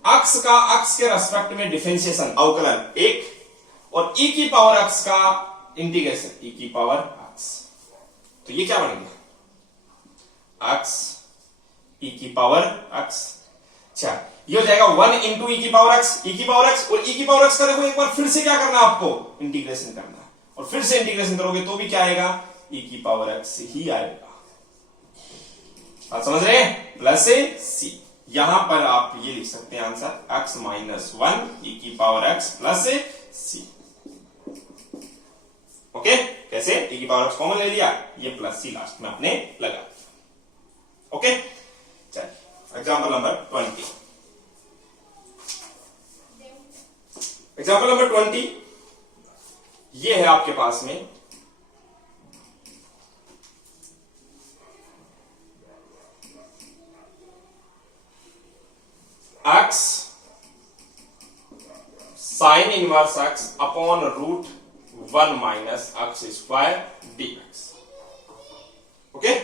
x का x के रेस्पेक्ट में डिफरेंशिएशन अवकलन 1, और e की पावर x का इंटीग्रेशन e की पावर x। तो ये क्या बन गया? x e की पावर x। अच्छा, ये हो जाएगा 1 इंटू ई की पावर x, e की पावर x, और e की पावर x का देखो एक बार फिर से क्या करना है आपको? इंटीग्रेशन करना है, और फिर से इंटीग्रेशन करोगे तो भी क्या आएगा? e की पावर x ही आएगा। आप समझ रहे हैं? प्लस से c, यहां पर आप ये लिख सकते हैं आंसर x माइनस 1 e की power x plus c। Okay, कैसे? e की पावर x कॉमन ले लिया, ये प्लस c लास्ट में आपने लगा। ओके, चलिए एग्जांपल नंबर 20। एग्जांपल नंबर 20 ये है आपके पास में x sine inverse x upon root 1 minus x square dx। Okay,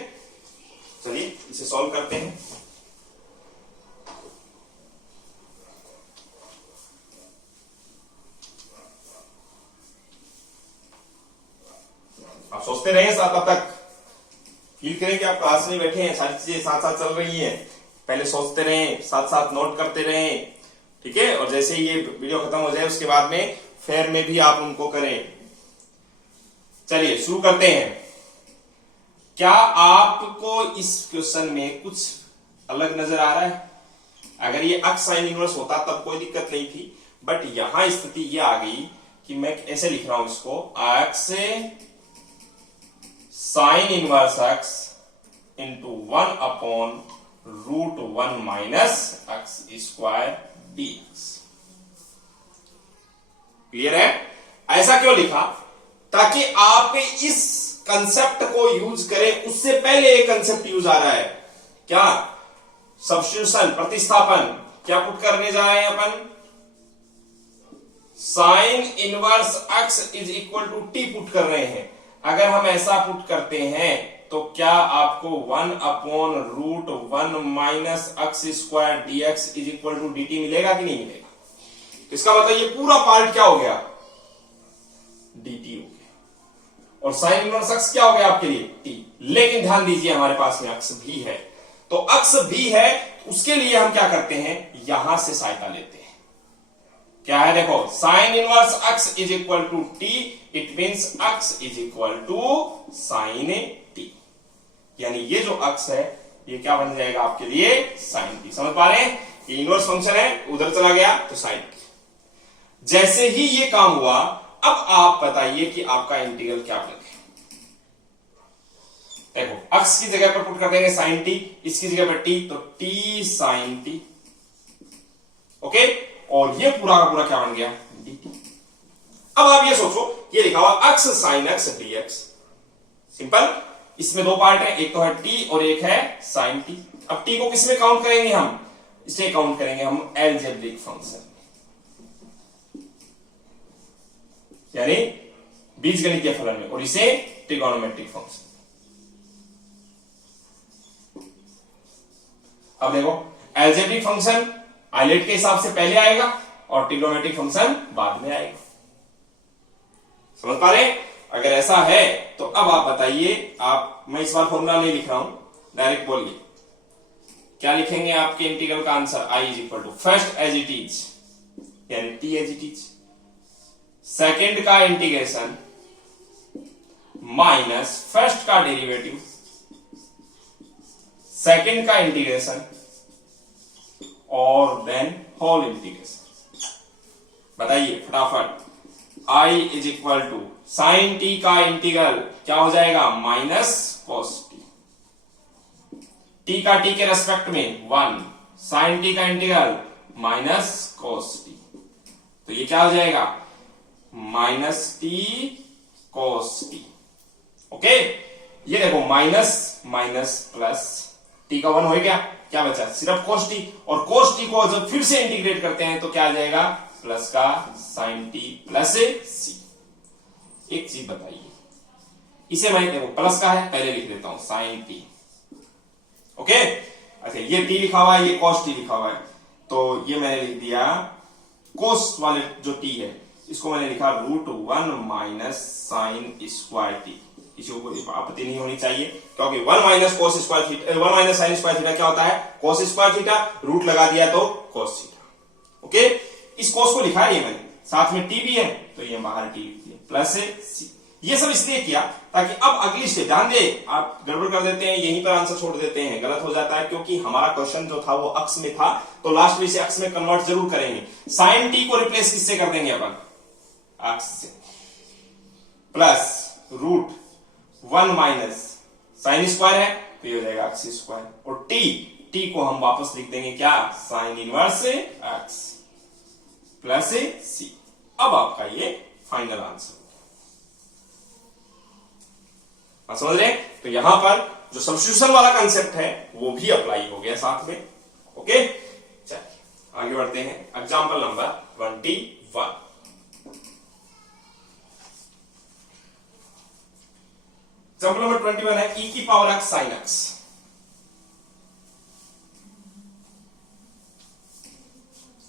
चलिए इसे सॉल्व करते हैं। आप सोचते रहे साथ, तब तक फील करें कि आप क्लास में बैठे हैं, सारी चीजें साथ साथ चल रही हैं। पहले सोचते रहें, साथ साथ नोट करते रहें, ठीक है। और जैसे ही ये वीडियो खत्म हो जाए उसके बाद में फेयर में भी आप उनको करें। चलिए शुरू करते हैं। क्या आपको इस क्वेश्चन में कुछ अलग नजर आ रहा है? अगर ये x साइन इनवर्स होता तब कोई दिक्कत नहीं थी, बट यहां स्थिति ये आ गई कि मैं ऐसे लिख रहा हूं इसको, x sine inverse x into 1 upon root 1 minus x square dx। Clear है? ऐसा क्यों लिखा? ताकि आप इस कंसेप्ट को यूज करें। उससे पहले एक कंसेप्ट यूज आ रहा है, क्या? सब्स्टिट्यूशन, प्रतिस्थापन। क्या पुट करने जा रहे हैं अपन? Sine inverse x is equal to t put कर रहे हैं। अगर हम ऐसा पुट करते हैं तो क्या आपको 1 upon root 1 minus x square dx is equal to dt मिलेगा कि नहीं मिलेगा? तो इसका मतलब ये पूरा पार्ट क्या हो गया? dt हो गया। और साइन इनवर्स x क्या हो गया आपके लिए? t। लेकिन ध्यान दीजिए हमारे पास में x भी है, तो x भी है, उसके लिए हम क्या करते हैं? यहां से सहायता लेते हैं। क्या है? देखो, sine inverse x is equal to t, it means x is equal to sine t। यानी ये जो x है ये क्या बन जाएगा आपके लिए? Sine t। समझ पा रहे हैं? ये इनवर्स फंक्शन है, उधर चला गया तो साइन t। जैसे ही ये काम हुआ, अब आप बताइए कि आपका इंटीग्रल क्या बनेगा। देखो, x की जगह पर पुट कर देंगे साइन t, इसकी जगह पर t, तो t साइन t। ओके, और ये पूरा का पूरा क्या बन गया? dt। अब आप ये सोचो, ये लिखा हुआ x sine x dx। Simple. इसमें दो पार्ट है, एक तो है t और एक है साइन t। अब t को किसमें काउंट करेंगे हम? इसे काउंट करेंगे हम एलजेब्रिक फंक्शन, यानी बीजगणितीय फलन में, और इसे ट्रिगोनोमेट्रिक फंक्शन। अब देखो, एलजेब्रिक फंक्शन आइलेट के हिसाब से पहले आएगा और ट्रिगोनोमेट्रिक फंक्शन बाद में आएगा। समझ पा रहे हैं? अगर ऐसा है तो अब आप बताइए, मैं इस बार फॉर्मूला नहीं लिख रहा हूं, डायरेक्ट बोलिए क्या लिखेंगे आपके इंटीग्रल का answer? i is equal to first as it is, यानी t as it is, second का इंटीग्रेशन माइनस फर्स्ट का डेरिवेटिव, सेकेंड का इंटीग्रेशन और देन होल इंटीग्रेशन। बताइए फटाफट। i is equal to sine t का इंटीग्रल क्या हो जाएगा? Minus cos t। t का t के रेस्पेक्ट में 1, साइन t का इंटीग्रल माइनस कॉस t, तो ये क्या हो जाएगा? Minus t cos t। Okay, ये देखो, माइनस माइनस प्लस, t का 1 हो गया, क्या बचा? सिर्फ cos t। और cos t को जब फिर से इंटीग्रेट करते हैं तो क्या आ जाएगा? प्लस का sin t प्लस c। एक चीज बताइए, इसे मैं देखो प्लस का है, पहले लिख देता हूं sin t। ओके, अच्छा ये t लिखा हुआ है, ये cos t लिखा हुआ है, तो ये मैंने लिख दिया cos वाले जो t है इसको मैंने लिखा root 1 minus sine square t। किसी को कोई आपत्ति नहीं होनी चाहिए, क्योंकि 1 minus cos square theta, 1 minus sine square theta क्या होता है? Cos square theta. रूट लगा दिया तो कोस थीटा। ओके, इस कोस को लिखा है ये मैंने, साथ में t भी है तो ये बाहर t लिख दिया प्लस c। ये सब इसलिए किया ताकि अब अगली स्टेप, ध्यान दे, आप गड़बड़ कर देते हैं, यहीं पर आंसर छोड़ देते हैं, गलत हो जाता है, क्योंकि हमारा क्वेश्चन जो था वो अक्स में था, तो लास्ट में इसे अक्स में कन्वर्ट जरूर करेंगे। साइन टी को रिप्लेस किससे कर देंगे अपन, अक्स से, plus root 1 minus sine square है तो ये हो जाएगा अक्स स्क्वायर, और टी को हम वापस लिख देंगे क्या, साइन इनवर्स एक्स प्लस सी। अब आपका ये फाइनल आंसर समझ रहे हैं। तो यहां पर जो सब्स्टिट्यूशन वाला कंसेप्ट है वो भी अप्लाई हो गया साथ में। ओके, चलिए आगे बढ़ते हैं। Example number 21। एग्जांपल नंबर 21 है e की power x sin x।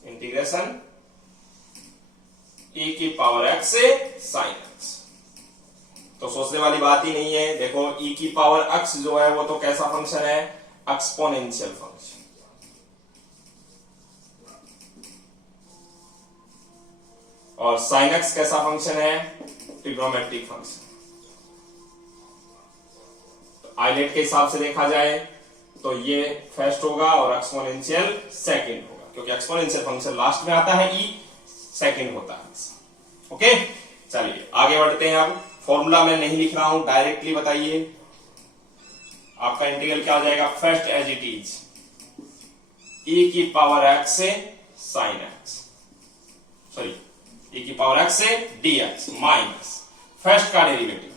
Integration e की पावर x से sin x, तो सोचने वाली बात ही नहीं है। देखो e की पावर x जो है वो तो कैसा फंक्शन है, एक्सपोनेंशियल फंक्शन, और sin x कैसा फंक्शन है, ट्रिग्नोमेट्रिक फंक्शन। तो आइलेट के हिसाब से देखा जाए तो ये फर्स्ट होगा और एक्सपोनेंशियल सेकंड होगा, क्योंकि एक्सपोनेंशियल फंक्शन लास्ट में आता है, e सेकंड होता है। ओके, चलिए आगे बढ़ते हैं। अब फॉर्मूला मैं नहीं लिख रहा हूं, डायरेक्टली बताइए आपका इंटीग्रल क्या हो जाएगा, first as it is e की पावर x से sin x, सॉरी e की पावर x से dx माइनस फर्स्ट का डेरिवेटिव,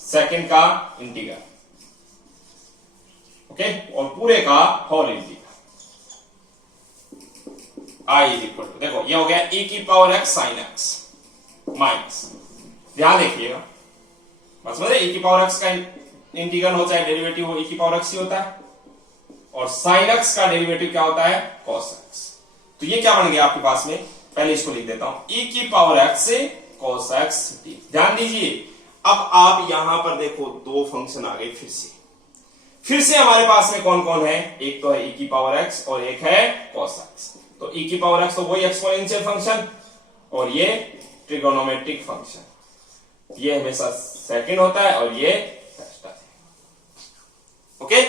सेकंड का इंटीग्रल, ओके, और पूरे का whole integral, i is equal to, देखो ये हो गया e की power x sin x minus, ध्यान देखिएगा, बस समझे, e की पावर x का इंटीग्रल हो चाहे डेरिवेटिव हो, e की पावर x ही होता है, और sin x का डेरिवेटिव क्या होता है, cos x। तो ये क्या बन गया आपके पास में, पहले इसको लिख देता हूं, e की पावर x से cos x d। ध्यान दीजिए, अब आप यहां पर देखो दो फंक्शन आ गए फिर से हमारे पास में कौन कौन है, एक तो है e की पावर x और एक है cos x। तो e की पावर x तो वही एक्सपोनेंशियल फंक्शन, और ये ट्रिगोनोमेट्रिक फंक्शन, ये हमेशा सेकंड होता है और ये फर्स्ट आता है। ओके,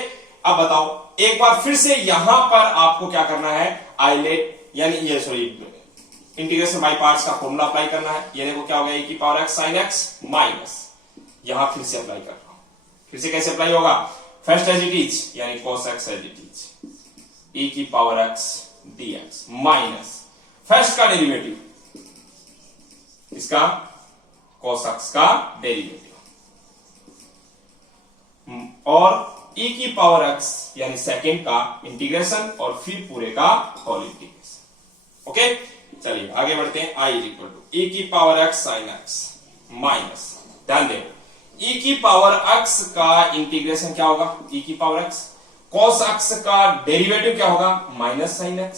अब बताओ एक बार फिर से यहां पर आपको क्या करना है, आइलेट यानी ये सॉरी इंटीग्रेशन बाय पार्ट्स का फॉर्मूला अप्लाई करना है। ये देखो क्या हो गया, e की power x sin x minus, यहां फिर से अप्लाई कर रहा हूं, फिर से कैसे अप्लाई होगा, फर्स्ट एज इट इज यानी cos x as it is, e की power x dx minus first का डेरिवेटिव, इसका cos x का डेरिवेटिव, और e की पावर x यानी सेकंड का इंटीग्रेशन, और फिर पूरे का होल इंटीग्रेशन। ओके, चलिए आगे बढ़ते हैं। i is equal to e की power x sin x minus, ध्यान दें e की पावर x का इंटीग्रेशन क्या होगा, e की पावर x, cos x का डेरिवेटिव क्या होगा, माइनस sin x,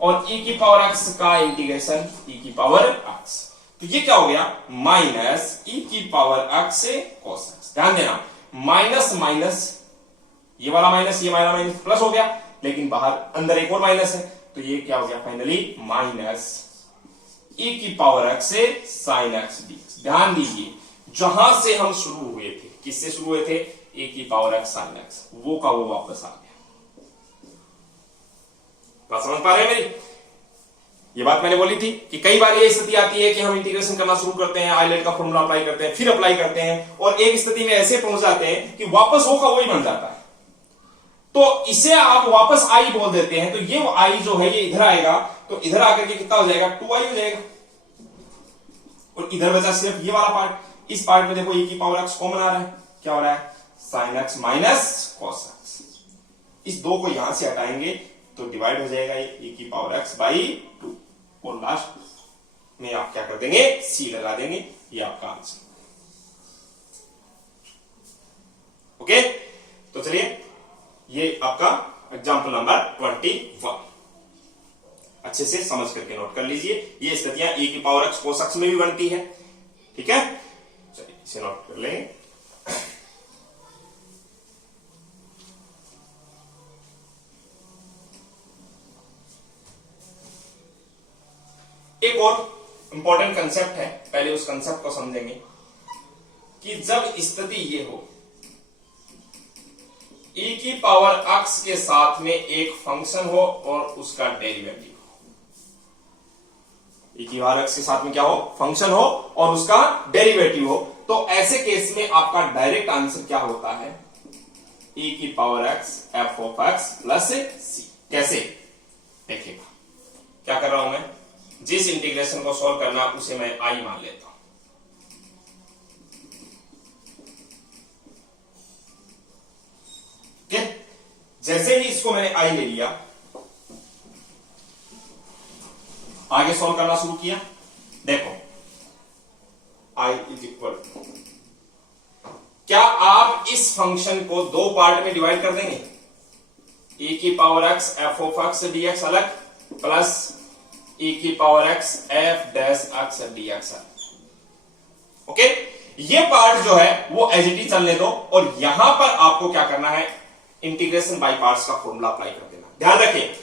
और e की पावर x का इंटीग्रेशन e की पावर x, तो ये क्या हो गया, माइनस e की पावर x से cos x। ध्यान देना, माइनस माइनस, ये वाला माइनस ये वाला माइनस प्लस हो गया, लेकिन बाहर अंदर एक और माइनस है, तो ये क्या हो गया फाइनली, माइनस e की पावर x से sin x dx। ध्यान दीजिए, जहां से हम शुरू हुए थे, किससे शुरू हुए थे, e की पावर x sin x, वो का वो वापस आ गया। बात समझ पा रहे हैं मेरी, ये बात मैंने बोली थी कि कई बार ये स्थिति आती है कि हम इंटीग्रेशन करना शुरू करते हैं, आइलेट का फॉर्मूला अप्लाई करते हैं, फिर अप्लाई करते हैं, और एक स्थिति में ऐसे पहुंच जाते हैं कि वापस वो का वही बन जाता है, तो इसे आप वापस आई बोल देते हैं। तो ये आई जो है ये इधर आएगा, तो इधर आकर के कितना हो जाएगा, 2i हो जाएगा, और इधर बचा सिर्फ ये वाला पार्ट। इस पार्ट में देखो e की पावर x कॉमन आ रहा है, क्या हो रहा है, sin x minus cos x। इस दो को यहां से हटाएंगे तो डिवाइड हो जाएगा e की पावर x बाई 2, और लास्ट में आप क्या कर देंगे, c लगा देंगे, ये आपका आंसर। ओके, तो चलिए ये आपका एग्जांपल नंबर 21 अच्छे से समझ करके नोट कर लीजिए। ये स्थितियां e की पावर x cos x में भी बनती है, ठीक है, चलिए इसे नोट कर लेंगे। एक और इंपॉर्टेंट कंसेप्ट है, पहले उस कंसेप्ट को समझेंगे कि जब स्थिति ये हो e की पावर x के साथ में एक फंक्शन हो और उसका डेरिवेटिव हो, e की पावर x के साथ में क्या हो, फंक्शन हो और उसका डेरिवेटिव हो, तो ऐसे केस में आपका डायरेक्ट आंसर क्या होता है, e की power x f of x plus c। कैसे देखिएगा, क्या कर रहा हूं मैं, जिस इंटीग्रेशन को सॉल्व करना उसे मैं i मान लेता हूं। ठीक है, जैसे ही इसको मैंने i ले लिया, आगे सॉल्व करना शुरू किया, देखो i इज इक्वल, क्या आप इस फंक्शन को दो पार्ट में डिवाइड कर देंगे, e की power x f of x dx अलग प्लस e की power x f dash x dx अलग। ओके, ये पार्ट जो है वो एज इट इज चलने दो और यहां पर आपको क्या करना है, इंटीग्रेशन बाय पार्ट्स का फॉर्मूला अप्लाई कर देना। ध्यान रखें,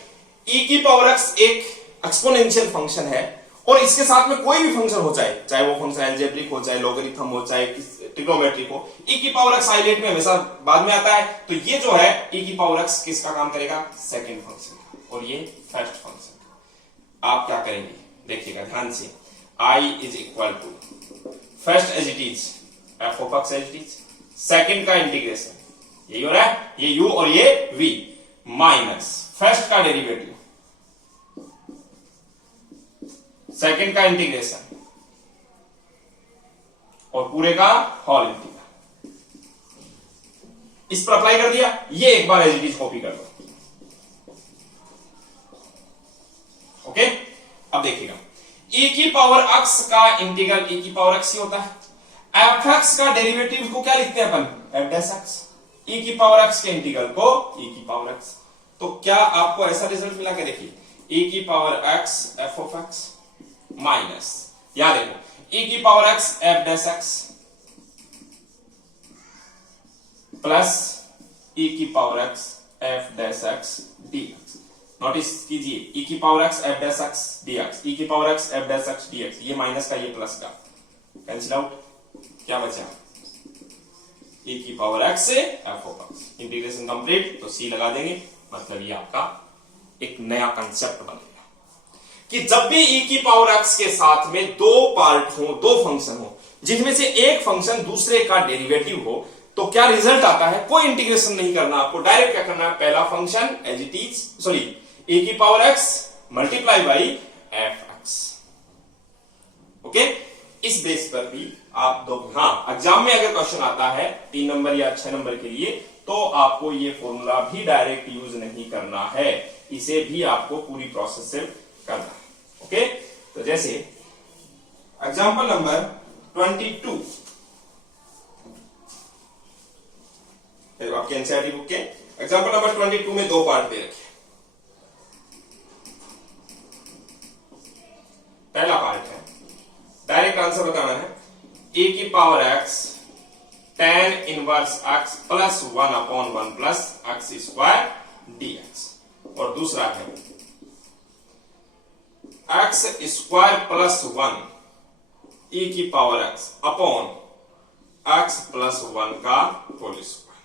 e की पावर x एक एक्सपोनेंशियल फंक्शन है और इसके साथ में कोई भी फंक्शन हो चाहे वो फंक्शन अलजेब्रिक हो, चाहे लोगरिथम हो, चाहे ट्रिग्नोमेट्रिक हो, e की पावर x हाईलाइट में हमेशा बाद में आता है, तो ये जो है e की पावर x किसका काम करेगा, सेकंड फंक्शन का, और ये फर्स्ट फंक्शन का। आप क्या करेंगे देखिएगा ध्यान से, i is equal to first as it is f of x as it is, second का इंटीग्रेशन यही हो रहा है, ये u और ये v, माइनस फर्स्ट का डेरिवेटिव, सेकंड का इंटीग्रेशन और पूरे का होल इंटीग्रल। इस पर अप्लाई कर दिया, ये एक बार एज इट इज कॉपी कर दो। ओके, अब देखिएगा e की पावर x का इंटीग्रल e की पावर x ही होता है, fx का डेरिवेटिव को क्या लिखते हैं अपन, f डैश x, e की पावर x के इंटीग्रल को e की पावर x। तो क्या आपको ऐसा रिजल्ट मिला, के देखिए e की power x f of x minus, या देखो e की power x f dash x plus e की power x f dash x dx। Notice कीजिए, e की power x f dash x dx, e की power x f dash x dx, ये minus का ये प्लस का cancel out, क्या बचा, e की पावर x से f of x, integration complete, तो c लगा देंगे, मतलब ये आपका एक नया कंसेप्ट बनेगा कि जब भी e की पावर x के साथ में दो पार्ट हो, दो फंक्शन हो, जिनमें से एक फंक्शन दूसरे का डेरिवेटिव हो, तो क्या रिजल्ट आता है, कोई इंटीग्रेशन नहीं करना, आपको डायरेक्ट क्या करना है, पहला function as it is, sorry e की power x multiply by fx। Okay, इस बेस पर भी आप दो, हाँ एग्जाम में अगर क्वेश्चन आता है 3 नंबर या 6 नंबर के लिए, तो आपको ये फॉर्मूला भी डायरेक्ट यूज नहीं करना है, इसे भी आपको पूरी प्रोसेस से करना है। ओके, तो जैसे एग्जांपल नंबर 22, आपके एनसीईआरटी बुक के एग्जांपल नंबर 22 में दो पार्ट दे रखे। पहला पार्ट है, डायरेक्ट आंसर बताना है, e की power x tan inverse x plus 1/1 plus x square dx, और दूसरा है x स्क्वायर प्लस 1 e की power x upon x plus 1 का होल स्क्वायर।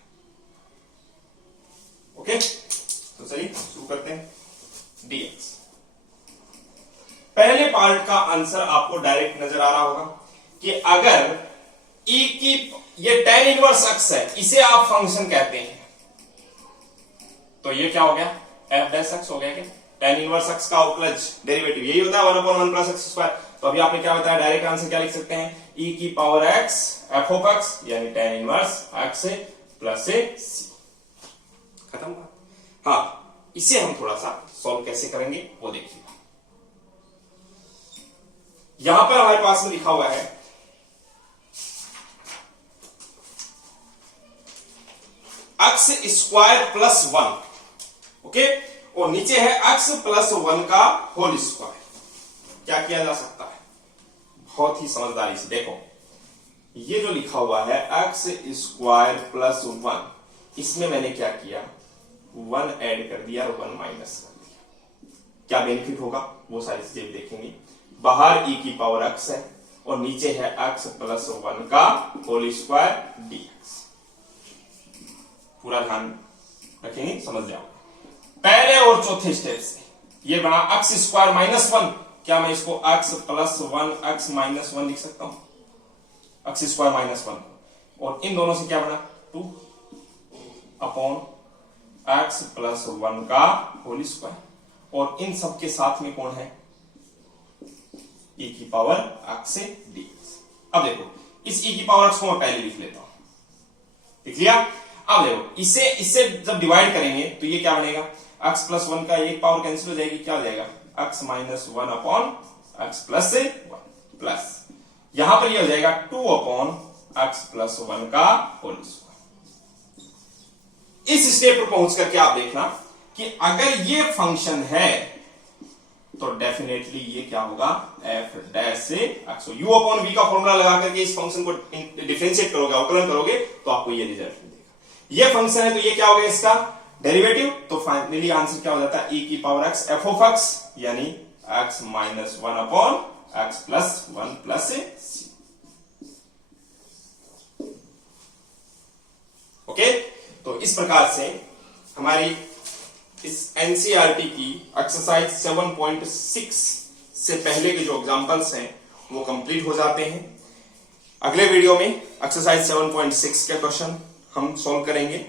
ओके, तो चलिए शुरू करते हैं, dx। पहले पार्ट का आंसर आपको डायरेक्ट नजर आ रहा होगा कि अगर e की, ये tan इनवर्स x है, इसे आप फंक्शन कहते हैं, तो ये क्या हो गया, f डैश x हो गया, क्या tan इनवर्स x का अवकलज डेरिवेटिव यही होता है 1/1 प्लस x स्क्वायर। तो अभी आपने क्या बताया, डायरेक्ट आंसर क्या लिख सकते हैं, e की power x f of x यानी tan inverse x plus c, खत्म। हाँ, इसे हम थोड़ा सा सॉल्व कैसे करेंगे वो देखिएगा। यहां पर हमारे पास में लिखा हुआ है x स्क्वायर प्लस 1, ओके, और नीचे है x प्लस 1 का होल स्क्वायर। क्या किया जा सकता है, बहुत ही समझदारी से देखो, ये जो लिखा हुआ है x स्क्वायर प्लस 1, इसमें मैंने क्या किया, 1 ऐड कर दिया और 1 माइनस कर दिया। क्या बेनिफिट होगा वो सारी चीजें भी देखेंगे। बाहर e की पावर x है और नीचे है x प्लस 1 का होल स्क्वायर dx। पूरा ध्यान रखेंगे, समझ जाओ। पहले और चौथे स्टेप से ये बना x स्क्वायर माइनस 1, क्या मैं इसको x प्लस 1 x माइनस 1 लिख सकता हूं, x स्क्वायर माइनस 1, और इन दोनों से क्या बना 2 अपॉन x प्लस 1 का होल स्क्वायर, और इन सब के साथ में कौन है e की पावर x से dx। अब देखो इस e की पावर x को मैं पहले लिख लेता हूं, लिख लिया। अब देखो इससे जब डिवाइड करेंगे तो ये क्या बनेगा, x प्लस 1 का एक पावर कैंसिल हो जाएगी, क्या हो जाएगा x minus 1 upon x plus 1 plus यहां पर ये हो जाएगा 2 अपॉन x प्लस 1 का होल स्क्वायर। इस स्टेप पर पहुंच करके आप देखना कि अगर ये फंक्शन है तो डेफिनेटली ये क्या होगा f डैश से x। u अपॉन v का फॉर्मूला लगा करके इस फंक्शन को डिफरेंशिएट करोगे, अवकलन करोगे तो आपको ये रिजल्ट मिलेगा। ये फंक्शन है तो ये क्या होगा इसका डेरिवेटिव, तो फाइनली आंसर क्या हो जाता है e की power x f of x यानी x minus 1 upon x plus 1 plus c। Okay, तो इस प्रकार से हमारी इस एनसीईआरटी की एक्सरसाइज 7.6 से पहले के जो एग्जांपल्स हैं वो कंप्लीट हो जाते हैं। अगले वीडियो में एक्सरसाइज 7.6 के क्वेश्चन हम सॉल्व करेंगे।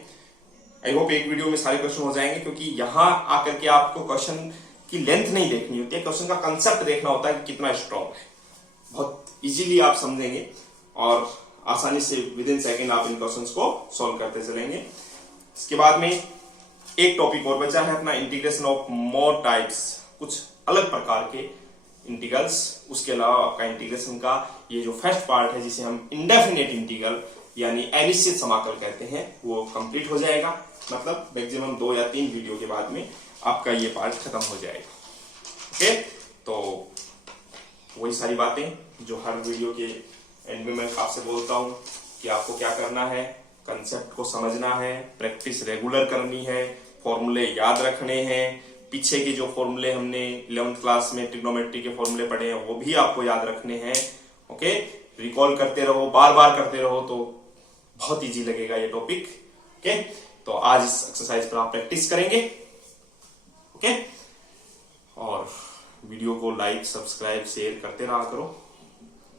आई होप एक वीडियो में सारे क्वेश्चन हो जाएंगे, क्योंकि यहां आकर के आपको क्वेश्चन की लेंथ नहीं देखनी होती है, क्वेश्चन का कंसेप्ट देखना होता है कि कितना स्ट्रॉन्ग है। बहुत इजीली आप समझेंगे और आसानी से विद इन सेकेंड आप इन क्वेश्चंस को सॉल्व करते चलेंगे। इसके बाद में एक टॉपिक और बचा है अपना इंटीग्रेशन ऑफ मोर टाइप्स, कुछ अलग प्रकार के इंटीग्रल्स। उसके अलावा आपका इंटीग्रेशन का ये जो फर्स्ट पार्ट है जिसे हम इंडेफिनेट इंटीग्रल यानी अनिश्चित समाकल कहते हैं वो कंप्लीट हो जाएगा। मतलब मैक्सिमम 2 या 3 वीडियो के बाद में आपका ये पार्ट खत्म हो जाएगा। ओके, तो वही सारी बातें जो हर वीडियो के एंड में मैं आपसे बोलता हूं कि आपको क्या करना है, कंसेप्ट को समझना है, प्रैक्टिस रेगुलर करनी है, फॉर्मूले याद रखने हैं। पीछे के जो फॉर्मूले हमने 11th क्लास में ट्रिग्नोमेट्री के फॉर्मूले पढ़े हैं वो भी आपको याद रखने हैं। ओके, रिकॉल करते रहो, बार बार करते रहो तो बहुत इजी लगेगा ये टॉपिक। ओके, तो आज इस एक्सरसाइज पर आप प्रैक्टिस करेंगे। ओके, और वीडियो को लाइक सब्सक्राइब शेयर करते रहा करो,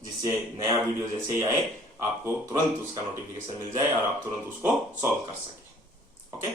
जिससे नया वीडियो जैसे ही आए आपको तुरंत उसका नोटिफिकेशन मिल जाए और आप तुरंत उसको सॉल्व कर सके। ओके।